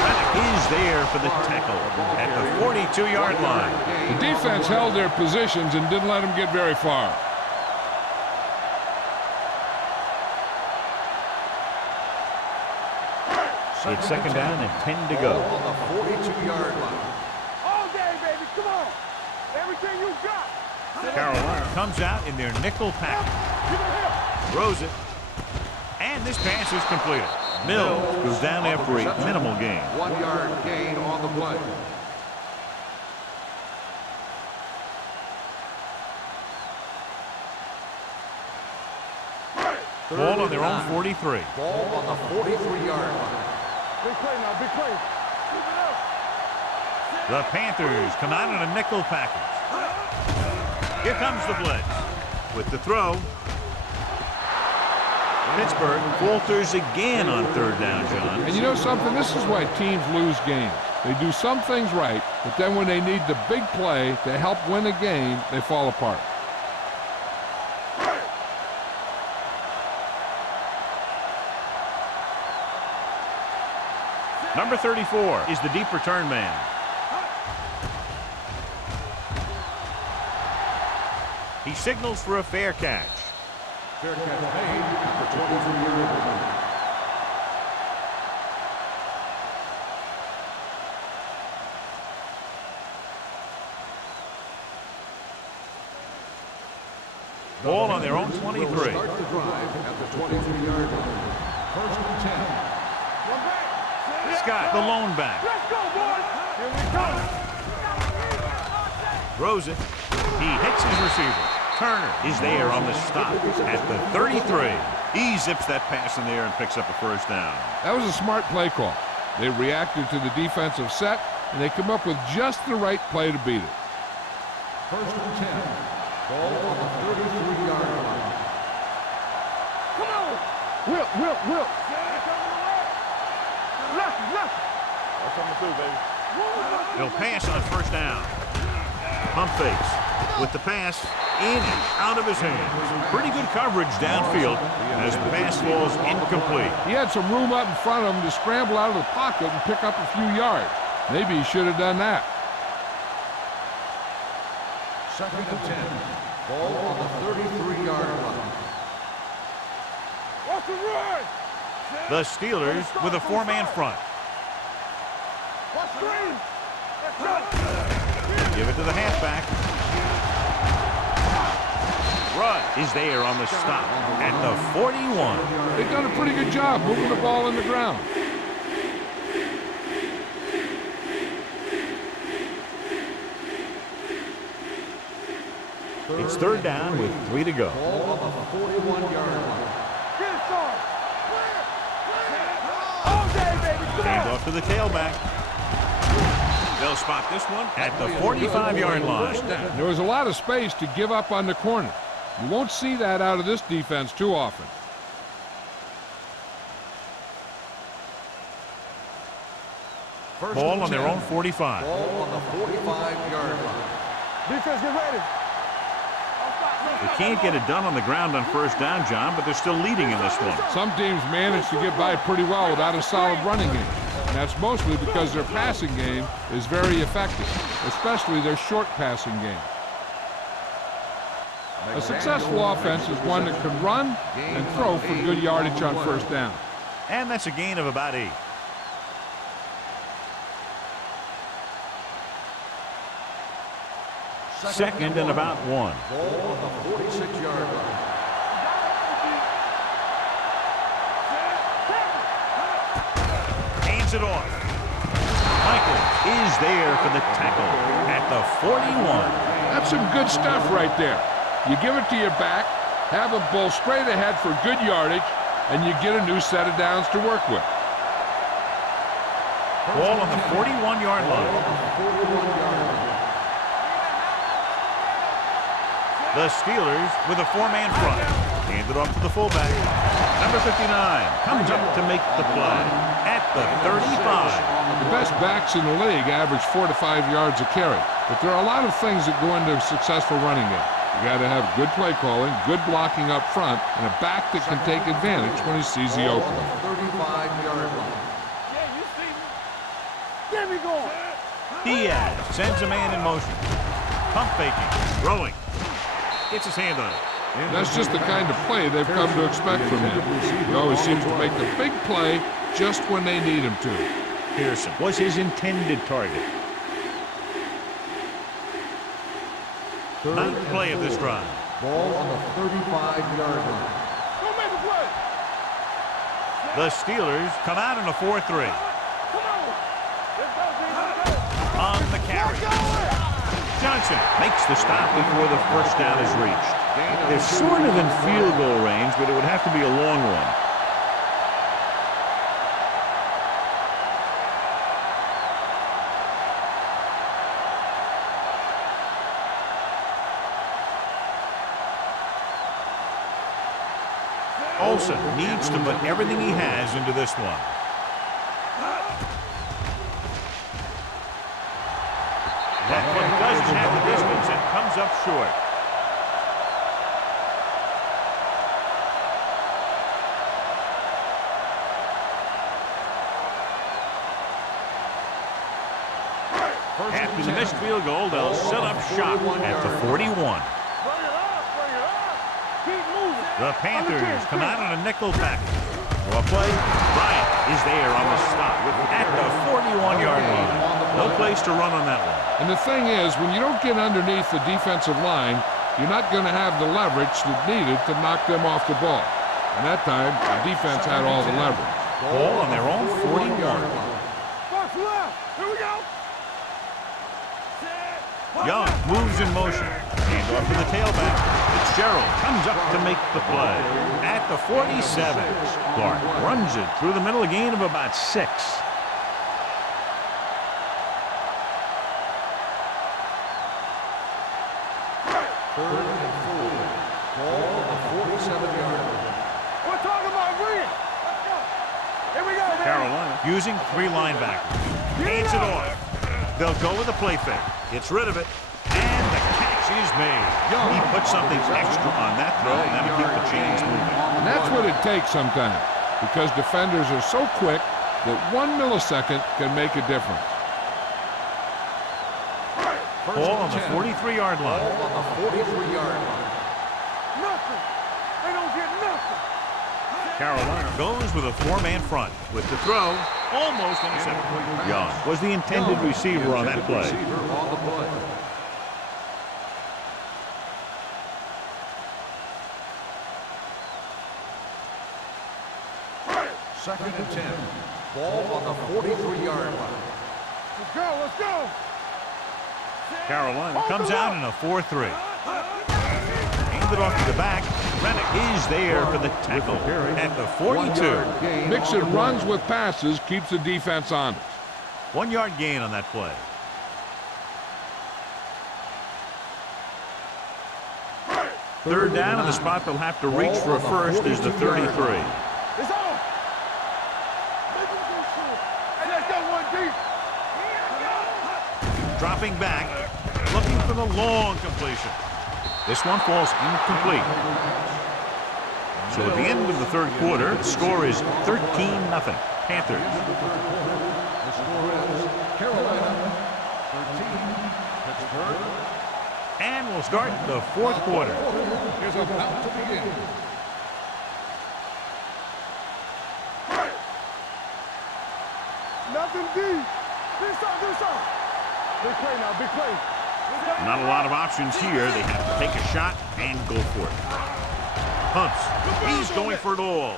Reddick is there for the tackle at the 42-yard line. The defense held their positions and didn't let them get very far. It's second down and 10 to go. On the 42-yard line. All day, baby. Come on. Everything you got. Carolina comes out in their nickel package. Give it here. Throws it. And this pass is completed. Mills goes down after a minimal gain. 1-yard gain on the play. Ball on their own 43. Ball on the 43-yard line. Big play now. Big play. Keep it up. The Panthers come out in a nickel package. Here comes the blitz. With the throw. Pittsburgh falters again on third down, John. And you know something? This is why teams lose games. They do some things right, but then when they need the big play to help win a game, they fall apart. Number 34 is the deep return man. He signals for a fair catch. Fair catch made at the 23-yard line. Ball on their own 23. Will start the drive at the 23-yard line. First and 10. One back. Scott, the lone back. Let's go, boys. Here we go. Throws it. He hits his receiver. Turner is there on the stop at the 33. He zips that pass in the air and picks up a first down. That was a smart play call. They reacted to the defensive set, and they come up with just the right play to beat it. First and 10. Ball on the 33-yard line. Come on. Will. Left. That's coming through, baby. They'll pass on first down. Pump fakes with the pass in and out of his hands. Pretty good coverage downfield as the pass falls incomplete. He had some room up in front of him to scramble out of the pocket and pick up a few yards. Maybe he should have done that. Second and 10. Ball on the 33-yard line. What's the run? The Steelers with a four-man front. Watch screen. Let's go. Give it to the halfback. Rudd is there on the stop at the 41. They've done a pretty good job moving the ball in the ground. It's third down with 3 to go. Ball on the 41-yard line. Get it started. All day, baby. Come Hand on. off to the tailback. They'll spot this one at the 45-yard line. There was a lot of space to give up on the corner. You won't see that out of this defense too often. First Ball and on their 10. own 45. Ball on the 45-yard line. Defense, get ready. They can't get it done on the ground on first down, John, but they're still leading in this one. Some teams manage to get by pretty well without a solid running game. And that's mostly because their passing game is very effective, especially their short passing game. A successful offense is one that can run and throw for good yardage on first down. And that's a gain of about 8. Second and about 1. Ball on the 46-yard line. Hands it off. Michael is there for the tackle at the 41. That's some good stuff right there. You give it to your back, have him bowl straight ahead for good yardage, and you get a new set of downs to work with. Ball on the 41-yard line. 41-yard line. The Steelers with a four-man front. Hand it off to the fullback. Number 59 comes up to make the play at the 35. The best backs in the league average 4 to 5 yards a carry, but there are a lot of things that go into a successful running game. You got to have good play calling, good blocking up front, and a back that can take advantage when he sees the Ball on opening. the 35-yard line. Yeah, you see me. Get me going. Diaz sends a man in motion. Pump faking. Throwing. Gets his hand on it. That's just the kind of play they've come to expect from him. He always seems to make the big play just when they need him to. Pearson was his intended target. Ninth play of this drive. Ball on the 35-yard line. Go make a play. The Steelers come out in a 4-3. Come on. Let's go, D. On the carry. Johnson makes the stop before the first down is reached. They're sort of in field goal range, but it would have to be a long one. Olsen needs to put everything he has into this one. That one doesn't have the distance and comes up short. After the missed field goal, they'll set up shop at the 41. Bring it up. Keep moving. The Panthers come out on a nickel package. Well play. Bryant is there on the stop at the 41-yard line. No place to run on that one. And the thing is, when you don't get underneath the defensive line, you're not going to have the leverage that's needed to knock them off the ball. And that time, the defense had all the leverage. Ball on their own 41. Box left. Here we go. Young moves in motion. Hand off to the tailback. Fitzgerald comes up to make the play. At the 47, Clark runs it through the middle, a gain of about 6. Third and 4. Ball on the 47-yard line. We're talking about green. Let's go. Here we go, man. Carolina using 3 linebackers. Hands it off. They'll go with a play fake. Gets rid of it. And the catch is made. He put something extra on that throw, and that'll keep the chains moving. And that's what it takes sometimes, because defenders are so quick that 1 millisecond can make a difference. Ball on the 43-yard line. Ball on the 43-yard line. Nothing. They don't get nothing. Carolina goes with a 4-man front. With the throw, almost intercepted. Young was the intended receiver on that play. Receiver on the play. Second and 10. Ball on the 43-yard line. Let's go. Let's go. Carolina comes out in a 4-3. Handed off to the back. Rennick is there for the tackle at the 42. Mixing runs with passes keeps the defense honest. 1-yard gain on that play. Third down, and the spot they'll have to reach for a first is the 33. It's on. Hey, let's go one deep. Dropping back, looking for the long completion. This one falls incomplete. So at the end of the third quarter, the score is 13-0. Panthers. The score is Carolina 13, Pittsburgh. And we'll start the fourth quarter. Is about to begin. Nothing deep. Do something. Big play now, big play. Not a lot of options here. They have to take a shot and go for it. Hunts. He's going for it all.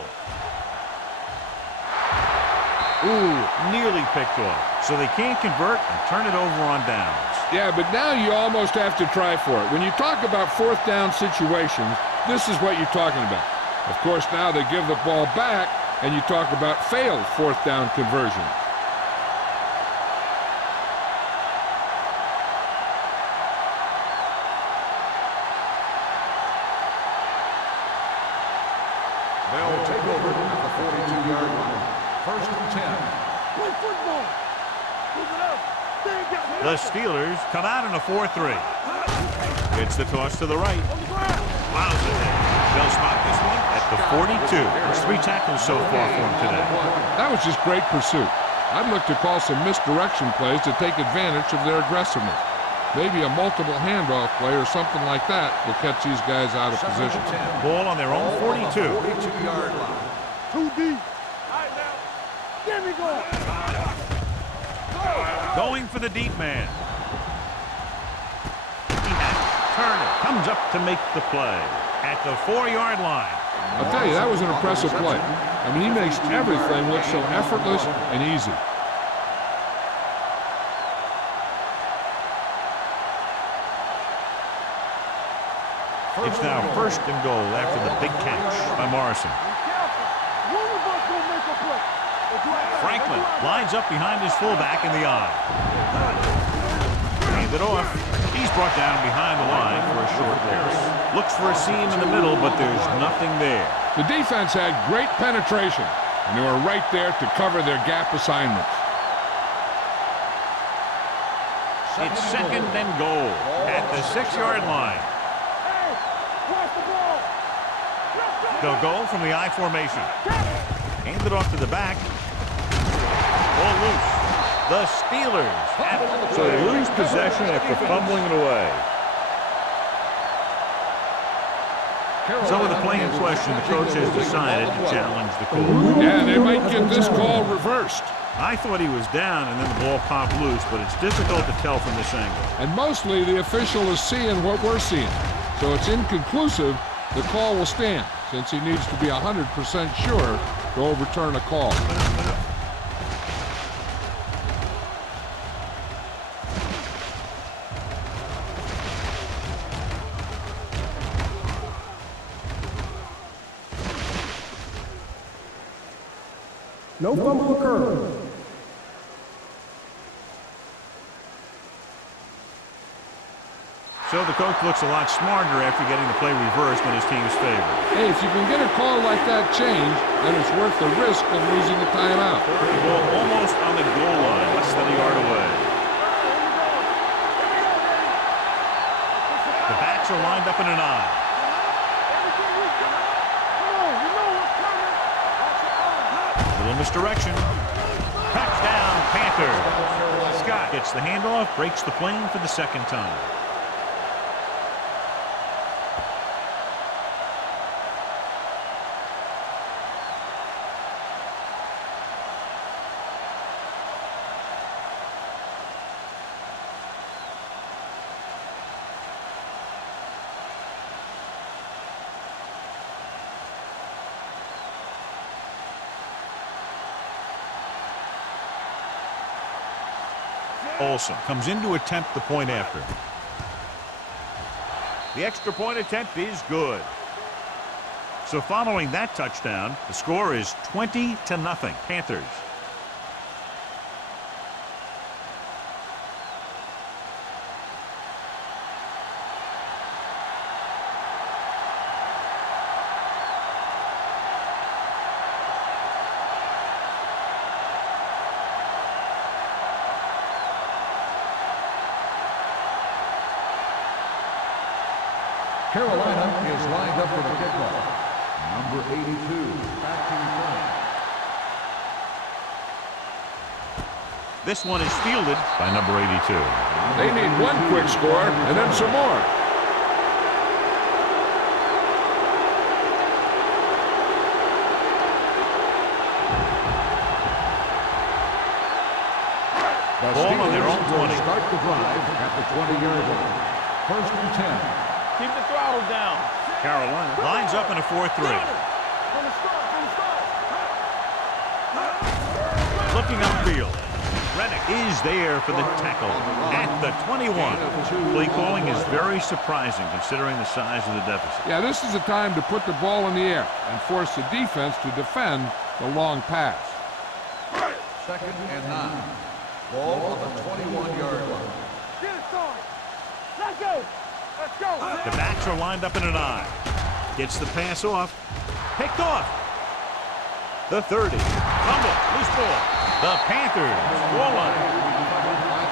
Ooh, nearly picked off. So they can't convert and turn it over on downs. Yeah, but now you almost have to try for it. When you talk about fourth down situations, this is what you're talking about. Of course, now they give the ball back, and you talk about failed fourth down conversions. They'll take over at the 42-yard line. First and 10. Play football. Move it up. The Steelers come out in a 4-3. It's the toss to the right. Miles ahead. They'll spot this one at the 42. There's 3 tackles so far for him today. That was just great pursuit. I'd look to call some misdirection plays to take advantage of their aggressiveness. Maybe a multiple handoff play or something like that will catch these guys out of position. Ball on their own 42. 42-yard line. Too deep. All right, now. There we go. Going for the deep man. He has it. Turner comes up to make the play at the 4-yard line. I'll tell you, that was an impressive play. I mean, he makes everything look so effortless and easy. It's now 1st and goal after the big catch by Morrison. Franklin lines up behind his fullback in the eye. Hand it off. He's brought down behind the line for a short loss. Looks for a seam in the middle, but there's nothing there. The defense had great penetration, and they were right there to cover their gap assignments. It's 2nd and goal at the 6-yard line. They'll go from the I formation. Hand it off to the back. Ball loose. The Steelers have it. So they lose possession after fumbling it away. So with the play in question, the coach has decided to challenge the call. Yeah, they might get this call reversed. I thought he was down and then the ball popped loose, but it's difficult to tell from this angle. And mostly the official is seeing what we're seeing. So it's inconclusive. The call will stand, since he needs to be 100% sure to overturn a call. No fumble occurred. So the coach looks a lot smarter after getting the play reversed in his team's favor. Hey, if you can get a call like that changed, then it's worth the risk of losing a timeout. The ball almost on the goal line, less than a yard away. The backs are lined up in an eye. Little misdirection. Touchdown, Panthers. Scott gets the handoff, breaks the plane for the 2nd time. Olsen comes in to attempt the point after. The extra point attempt is good. So following that touchdown, the score is 20-0 Panthers. Carolina is lined up for the kickoff. Number 82, back to return. This one is fielded by number 82. They need one quick score and then some more. The Ball on their own 20. Start the drive at the 20-yard line. 1st and 10. Keep the throttle down. Carolina lines up in a 4-3. Looking upfield. Reddick is there for the tackle at the 21. Play calling is very surprising considering the size of the deficit. Yeah, this is a time to put the ball in the air and force the defense to defend the long pass. 2nd and 9. Ball on the 21-yard line. Get it started. Let's go. Let's go. The backs are lined up in an eye. Gets the pass off. Picked off. The 30. Fumble. Loose ball. The Panthers goal line.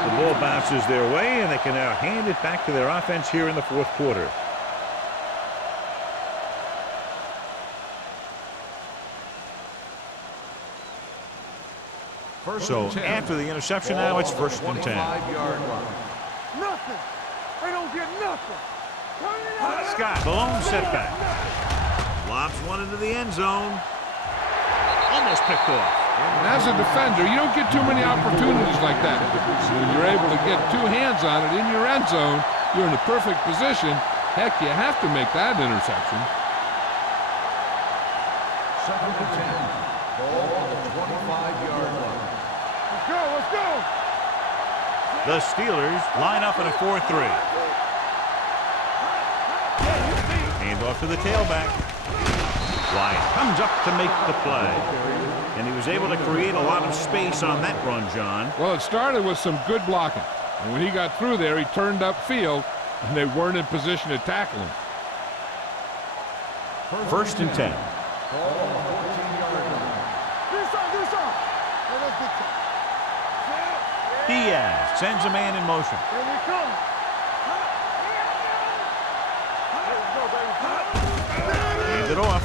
The ball bounces their way, and they can now hand it back to their offense here in the 4th quarter. So after the interception now, it's 1st and 10. Nothing. They don't get nothing. Turn it out. Scott, the lone setback. Lobs one into the end zone. Almost picked off. And as a defender, you don't get too many opportunities like that. So when you're able to get two hands on it in your end zone, you're in the perfect position. Heck, you have to make that interception. 2nd and 10. Ball on the 25-yard line. Let's go, let's go. The Steelers line up in a 4-3. Hand off to the tailback. Wyatt comes up to make the play. And he was able to create a lot of space on that run, John. Well, it started with some good blocking. And when he got through there, he turned upfield, and they weren't in position to tackle him. 1st and 10. Ball on the 14-yard line. This side. Oh, that's big time. Diaz sends a man in motion. Here we come. Hand it off.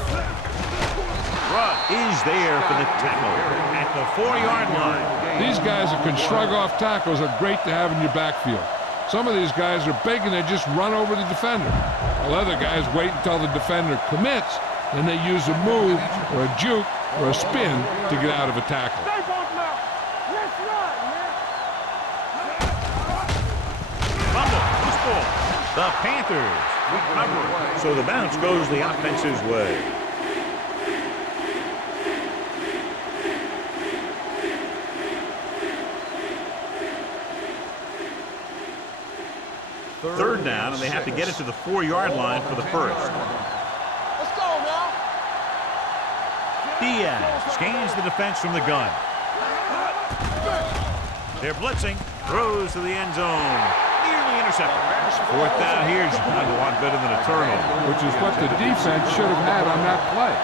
Rudd is there for the tackle at the 4-yard line. These guys that can shrug off tackles are great to have in your backfield. Some of these guys are big and they just run over the defender. While other guys wait until the defender commits, and they use a move or a juke or a spin to get out of a tackle. Stay both now. Let's run, man. Fumble, loose ball. The Panthers recover, so the bounce goes the offense's way. Third down, and they have to get it to the 4-yard line for the first. Let's go now. Diaz scans the defense from the gun. They're blitzing, throws to the end zone, nearly intercepted. 4th down here is a lot better than a turnover. Which is what the defense should have had on that play.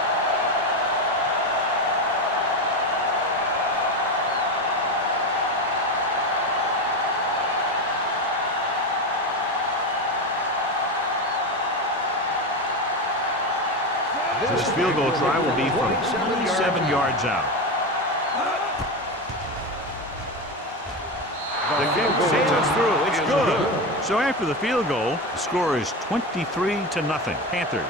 This field goal try will be from 27 yards out. The kick sails through. It's good. So after the field goal, the score is 23-0. Panthers.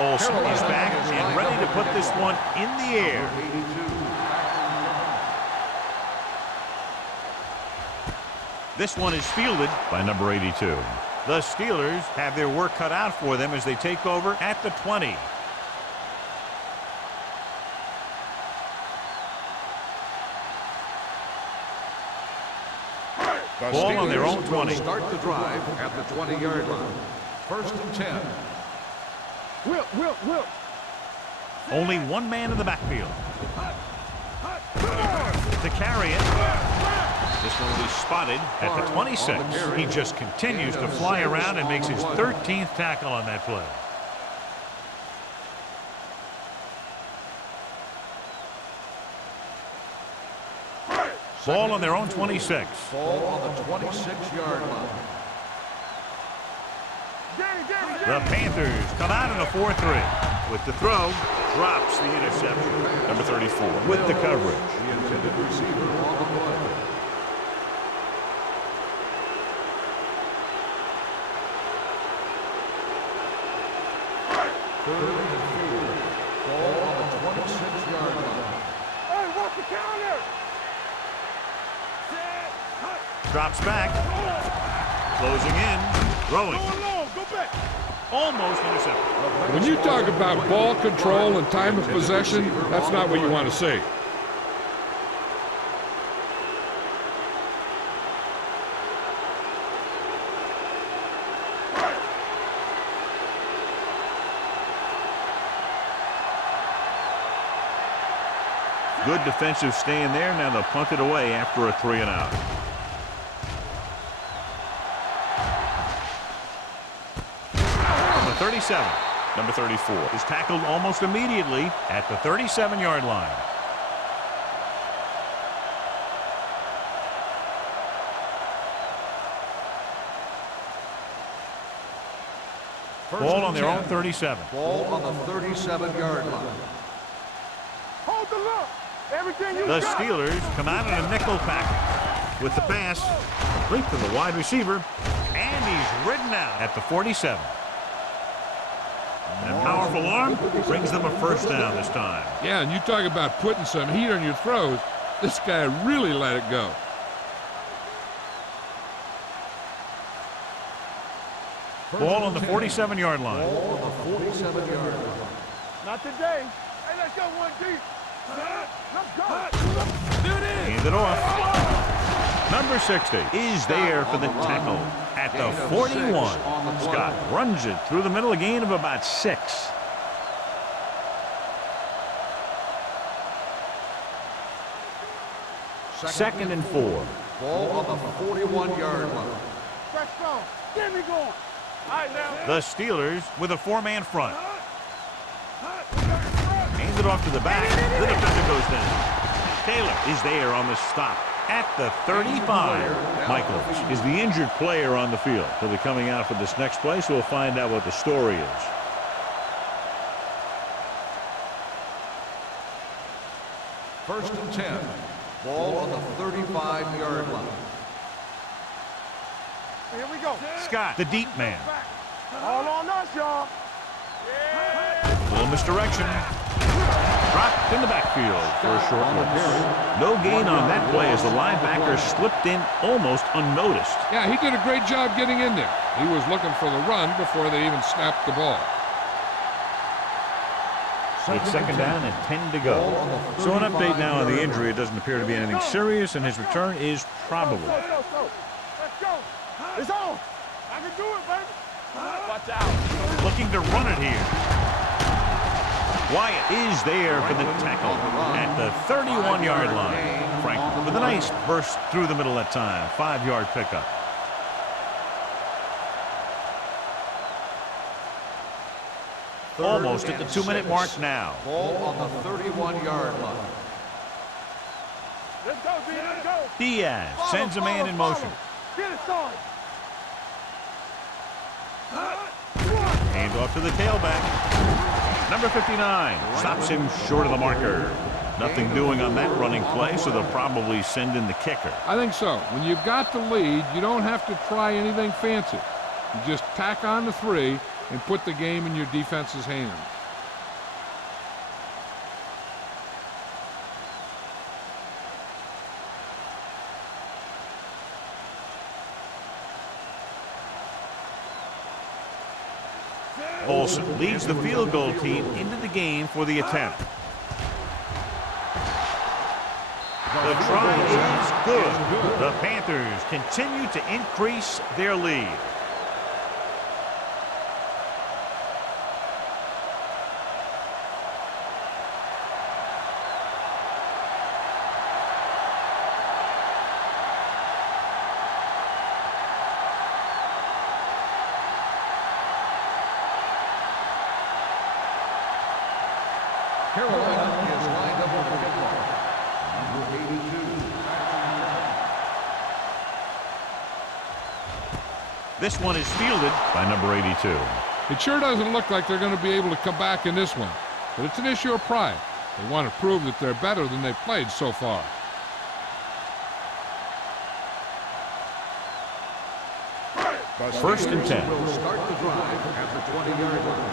Olsen is back and ready to put this one in the air. This one is fielded by number 82. The Steelers have their work cut out for them as they take over at the 20. Ball on their own 20. Start the drive at the 20-yard line. 1st and 10. Will. Only one man in the backfield. To carry it. This one will be spotted at the 26. He just continues to fly around and makes his 13th tackle on that play. Ball on their own 26. Ball on the 26-yard line. The Panthers come out in a 4-3. With the throw, drops the interception. Number 34 with the coverage. The intended receiver on the play. Third and 4. Ball on the 26-yard line. Hey, watch the counter. Drops back. Closing in. Throwing. Go long, go back. Almost intercepted. When you talk about ball control and time of possession, that's not what you want to see. Good defensive stand there. Now they'll punt it away after a 3-and-out. On the 37, number 34 is tackled almost immediately at the 37-yard line. Ball on their own 37. Ball on the 37-yard line. Hold the look. Everything you The got. Steelers come out in a nickel package with the pass. Complete to the wide receiver. And he's ridden out at the 47. And a powerful arm brings them a first down this time. Yeah, and you talk about putting some heat on your throws. This guy really let it go. Ball on the 47-yard line. Ball on the 47-yard line. Not today. Hey, let's go 1D. Let's go. Hand it off. Number 60 is there for the tackle at the 41. Scott runs it through the middle, a gain of about 6. Second and 4. Ball on the 41-yard line. Fresh stone. Get me going. All right, now. The Steelers with a 4-man front. Hands it off to the back. The defender goes down. Taylor is there on the stop at the 35. Michaels is the injured player on the field. He'll be coming out for this next play, so we'll find out what the story is. First and 10. Ball on the 35-yard line. Here we go. Scott, the deep man. All on us, y'all. A little misdirection. Dropped in the backfield for a short loss. No gain on that play as the linebacker slipped in almost unnoticed. Yeah, he did a great job getting in there. He was looking for the run before they even snapped the ball. It's second down and 10 to go. So an update now on the injury. It doesn't appear to be anything serious, and his return is probable. Let's go. It's on. I can do it, baby. Watch out. Looking to run it here. Wyatt is there for the tackle at the 31-yard line. Frank with a nice burst through the middle that time. 5-yard pickup. Almost at the 2-minute mark now. Ball on the 31-yard line. Let's go, D. Let's go. Diaz sends a man in motion. Get it started. Hand off to the tailback. Number 59 stops him short of the marker. Nothing doing on that running play, so they'll probably send in the kicker. I think so. When you've got the lead, you don't have to try anything fancy. You just tack on the 3 and put the game in your defense's hands. Olsen leads the field goal team into the game for the attempt. The try is good. The Panthers continue to increase their lead. Carolina is lined up with the football. Number 82. This one is fielded by number 82. It sure doesn't look like they're going to be able to come back in this one, but it's an issue of pride. They want to prove that they're better than they've played so far. First and 10. Will start the drive at the 20-yard line.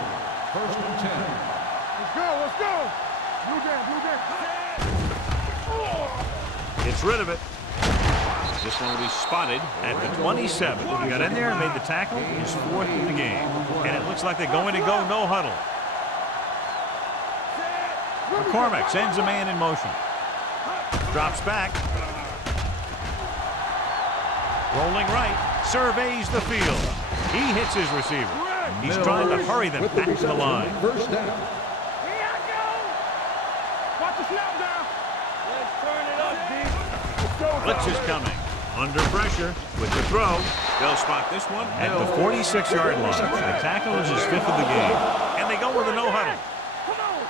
First and 10. Let's go. Blue jam. It's rid of it. This one will be spotted at the 27. He got in there and made the tackle. He's 4th in the game. And it looks like they're going to go no huddle. McCormick sends a man in motion. Drops back. Rolling right. Surveys the field. He hits his receiver. He's trying to hurry them back to the line. First down. Here I go. Watch the snap down. Let's turn it up, D. Let's go. Blitz is coming. Under pressure with the throw. They'll spot this one at the 46-yard line. The tackle is his 5th of the game. And they go with a no huddle. Come on.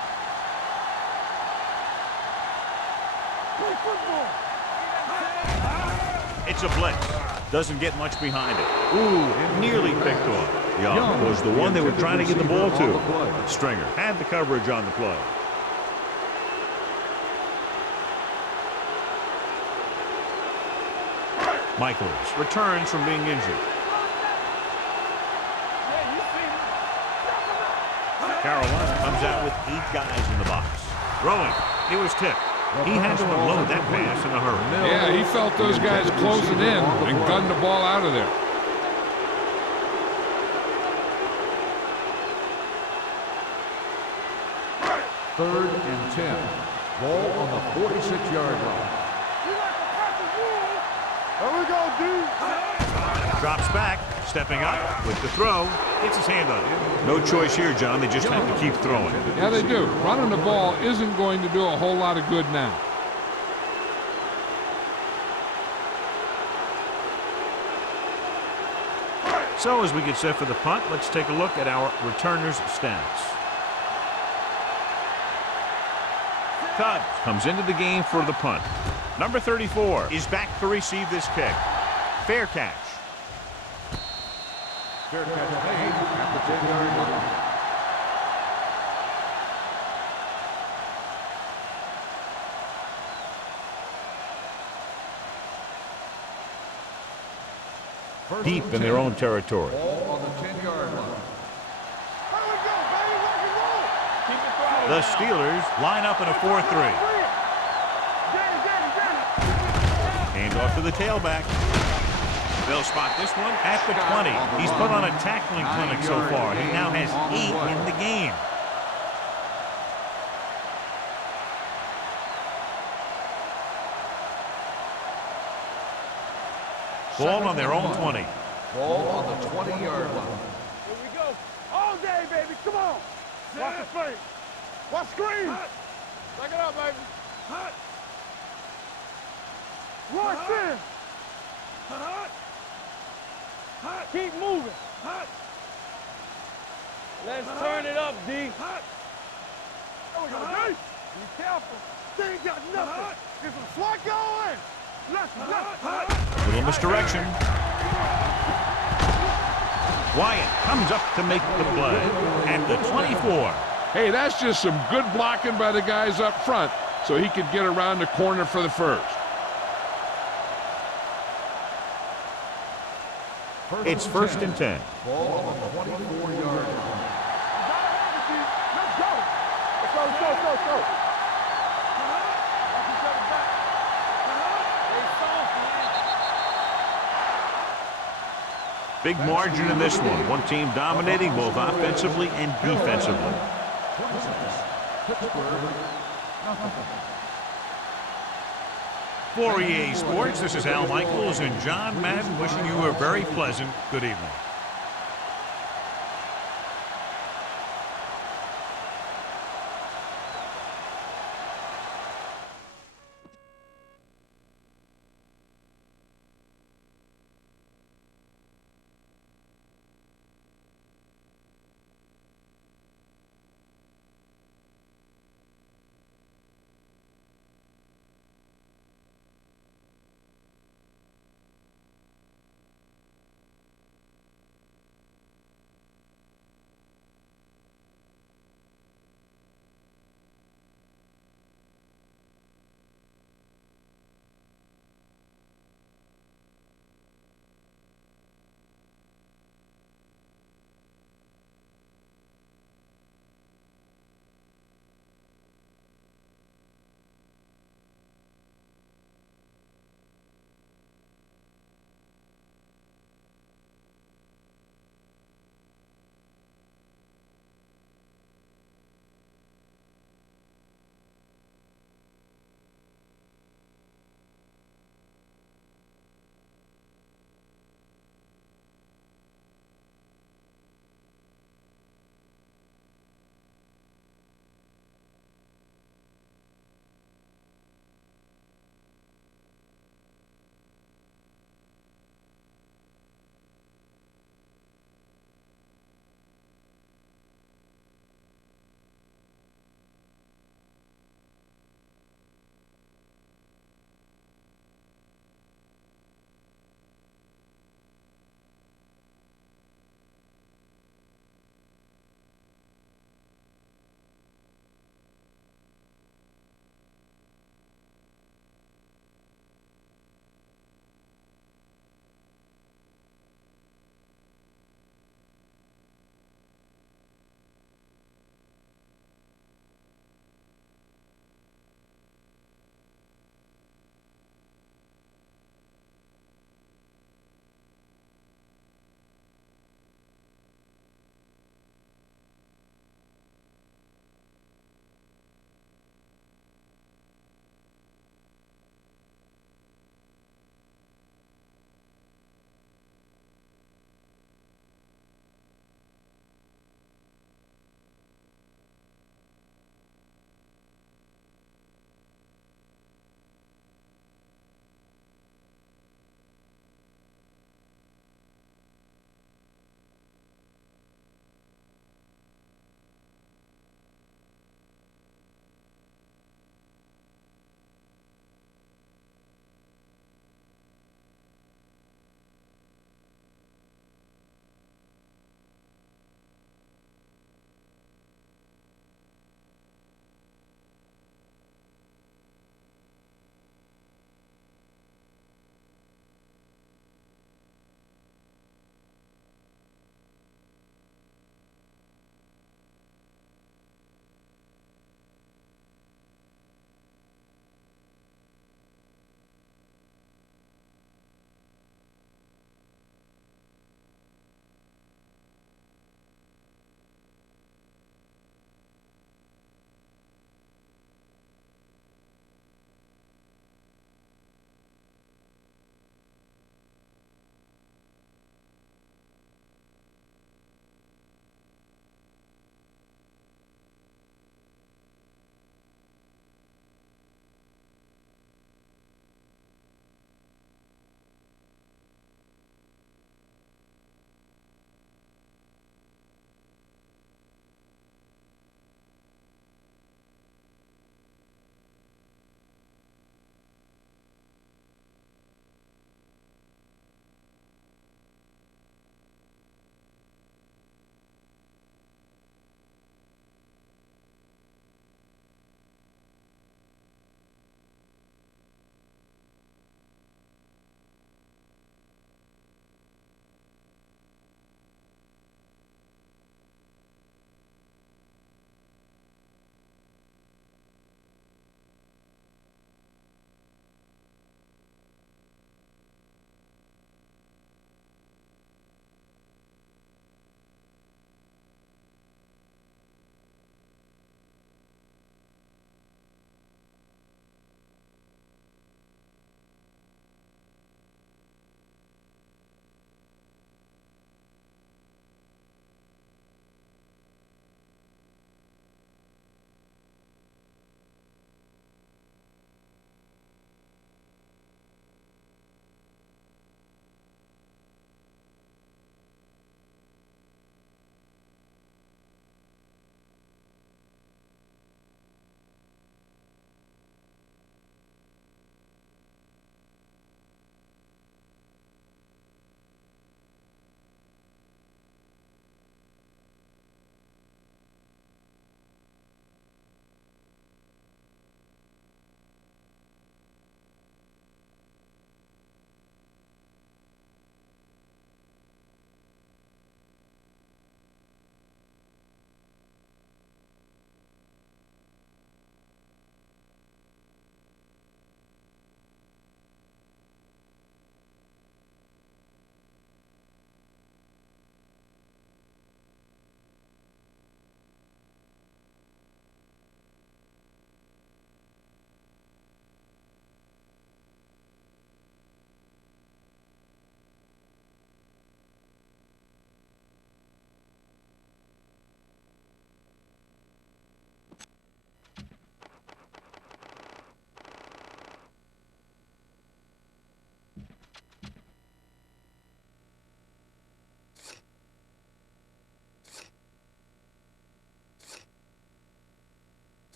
Play football. It's a blitz. Doesn't get much behind it. Ooh, nearly picked off. Young was the one they were trying to get the ball to. Stringer had the coverage on the play. Michaels returns from being injured. Carolina comes out with 8 guys in the box. Throwing. It was tipped. He had to unload that pass in a hurry. Yeah, he felt those guys closing in and gunned the ball out of there. Third and 10. Ball on the 46-yard line. Here we go, D. Drops back, stepping up with the throw. Gets his hand on it. No choice here, John. They just have to keep throwing. Yeah, they do. Running the ball isn't going to do a whole lot of good now. So as we get set for the punt, let's take a look at our returners' stats. Tubbs comes into the game for the punt. Number 34 is back to receive this kick. Fair catch. Fair catch made at the 10-yard line. Deep in their own territory. Ball on the 10-yard line. Here we go, baby. Rock and roll. Keep it throwing. The Steelers line up in a 4-3. Hand off to the tailback. They'll spot this one at the 20. He's put on a tackling clinic so far. He now has 8 in the game. Ball on their own 20. Ball on the 20-yard line. Here we go. All day, baby. Come on. Watch the face. Watch screen. Back it up, baby. Watch this. Keep moving. Let's turn it up, D. There we go, D. Be careful. They ain't got nothing. Get some swat going. Let's Little misdirection. Wyatt comes up to make the play at the 24. Hey, that's just some good blocking by the guys up front so he could get around the corner for the first. It's 1st and 10. Ball on the 24-yard line. Let's go. Let's go. Big margin in this one. One team dominating both offensively and defensively. For EA Sports, this is Al Michaels and John Madden wishing you a very pleasant good evening.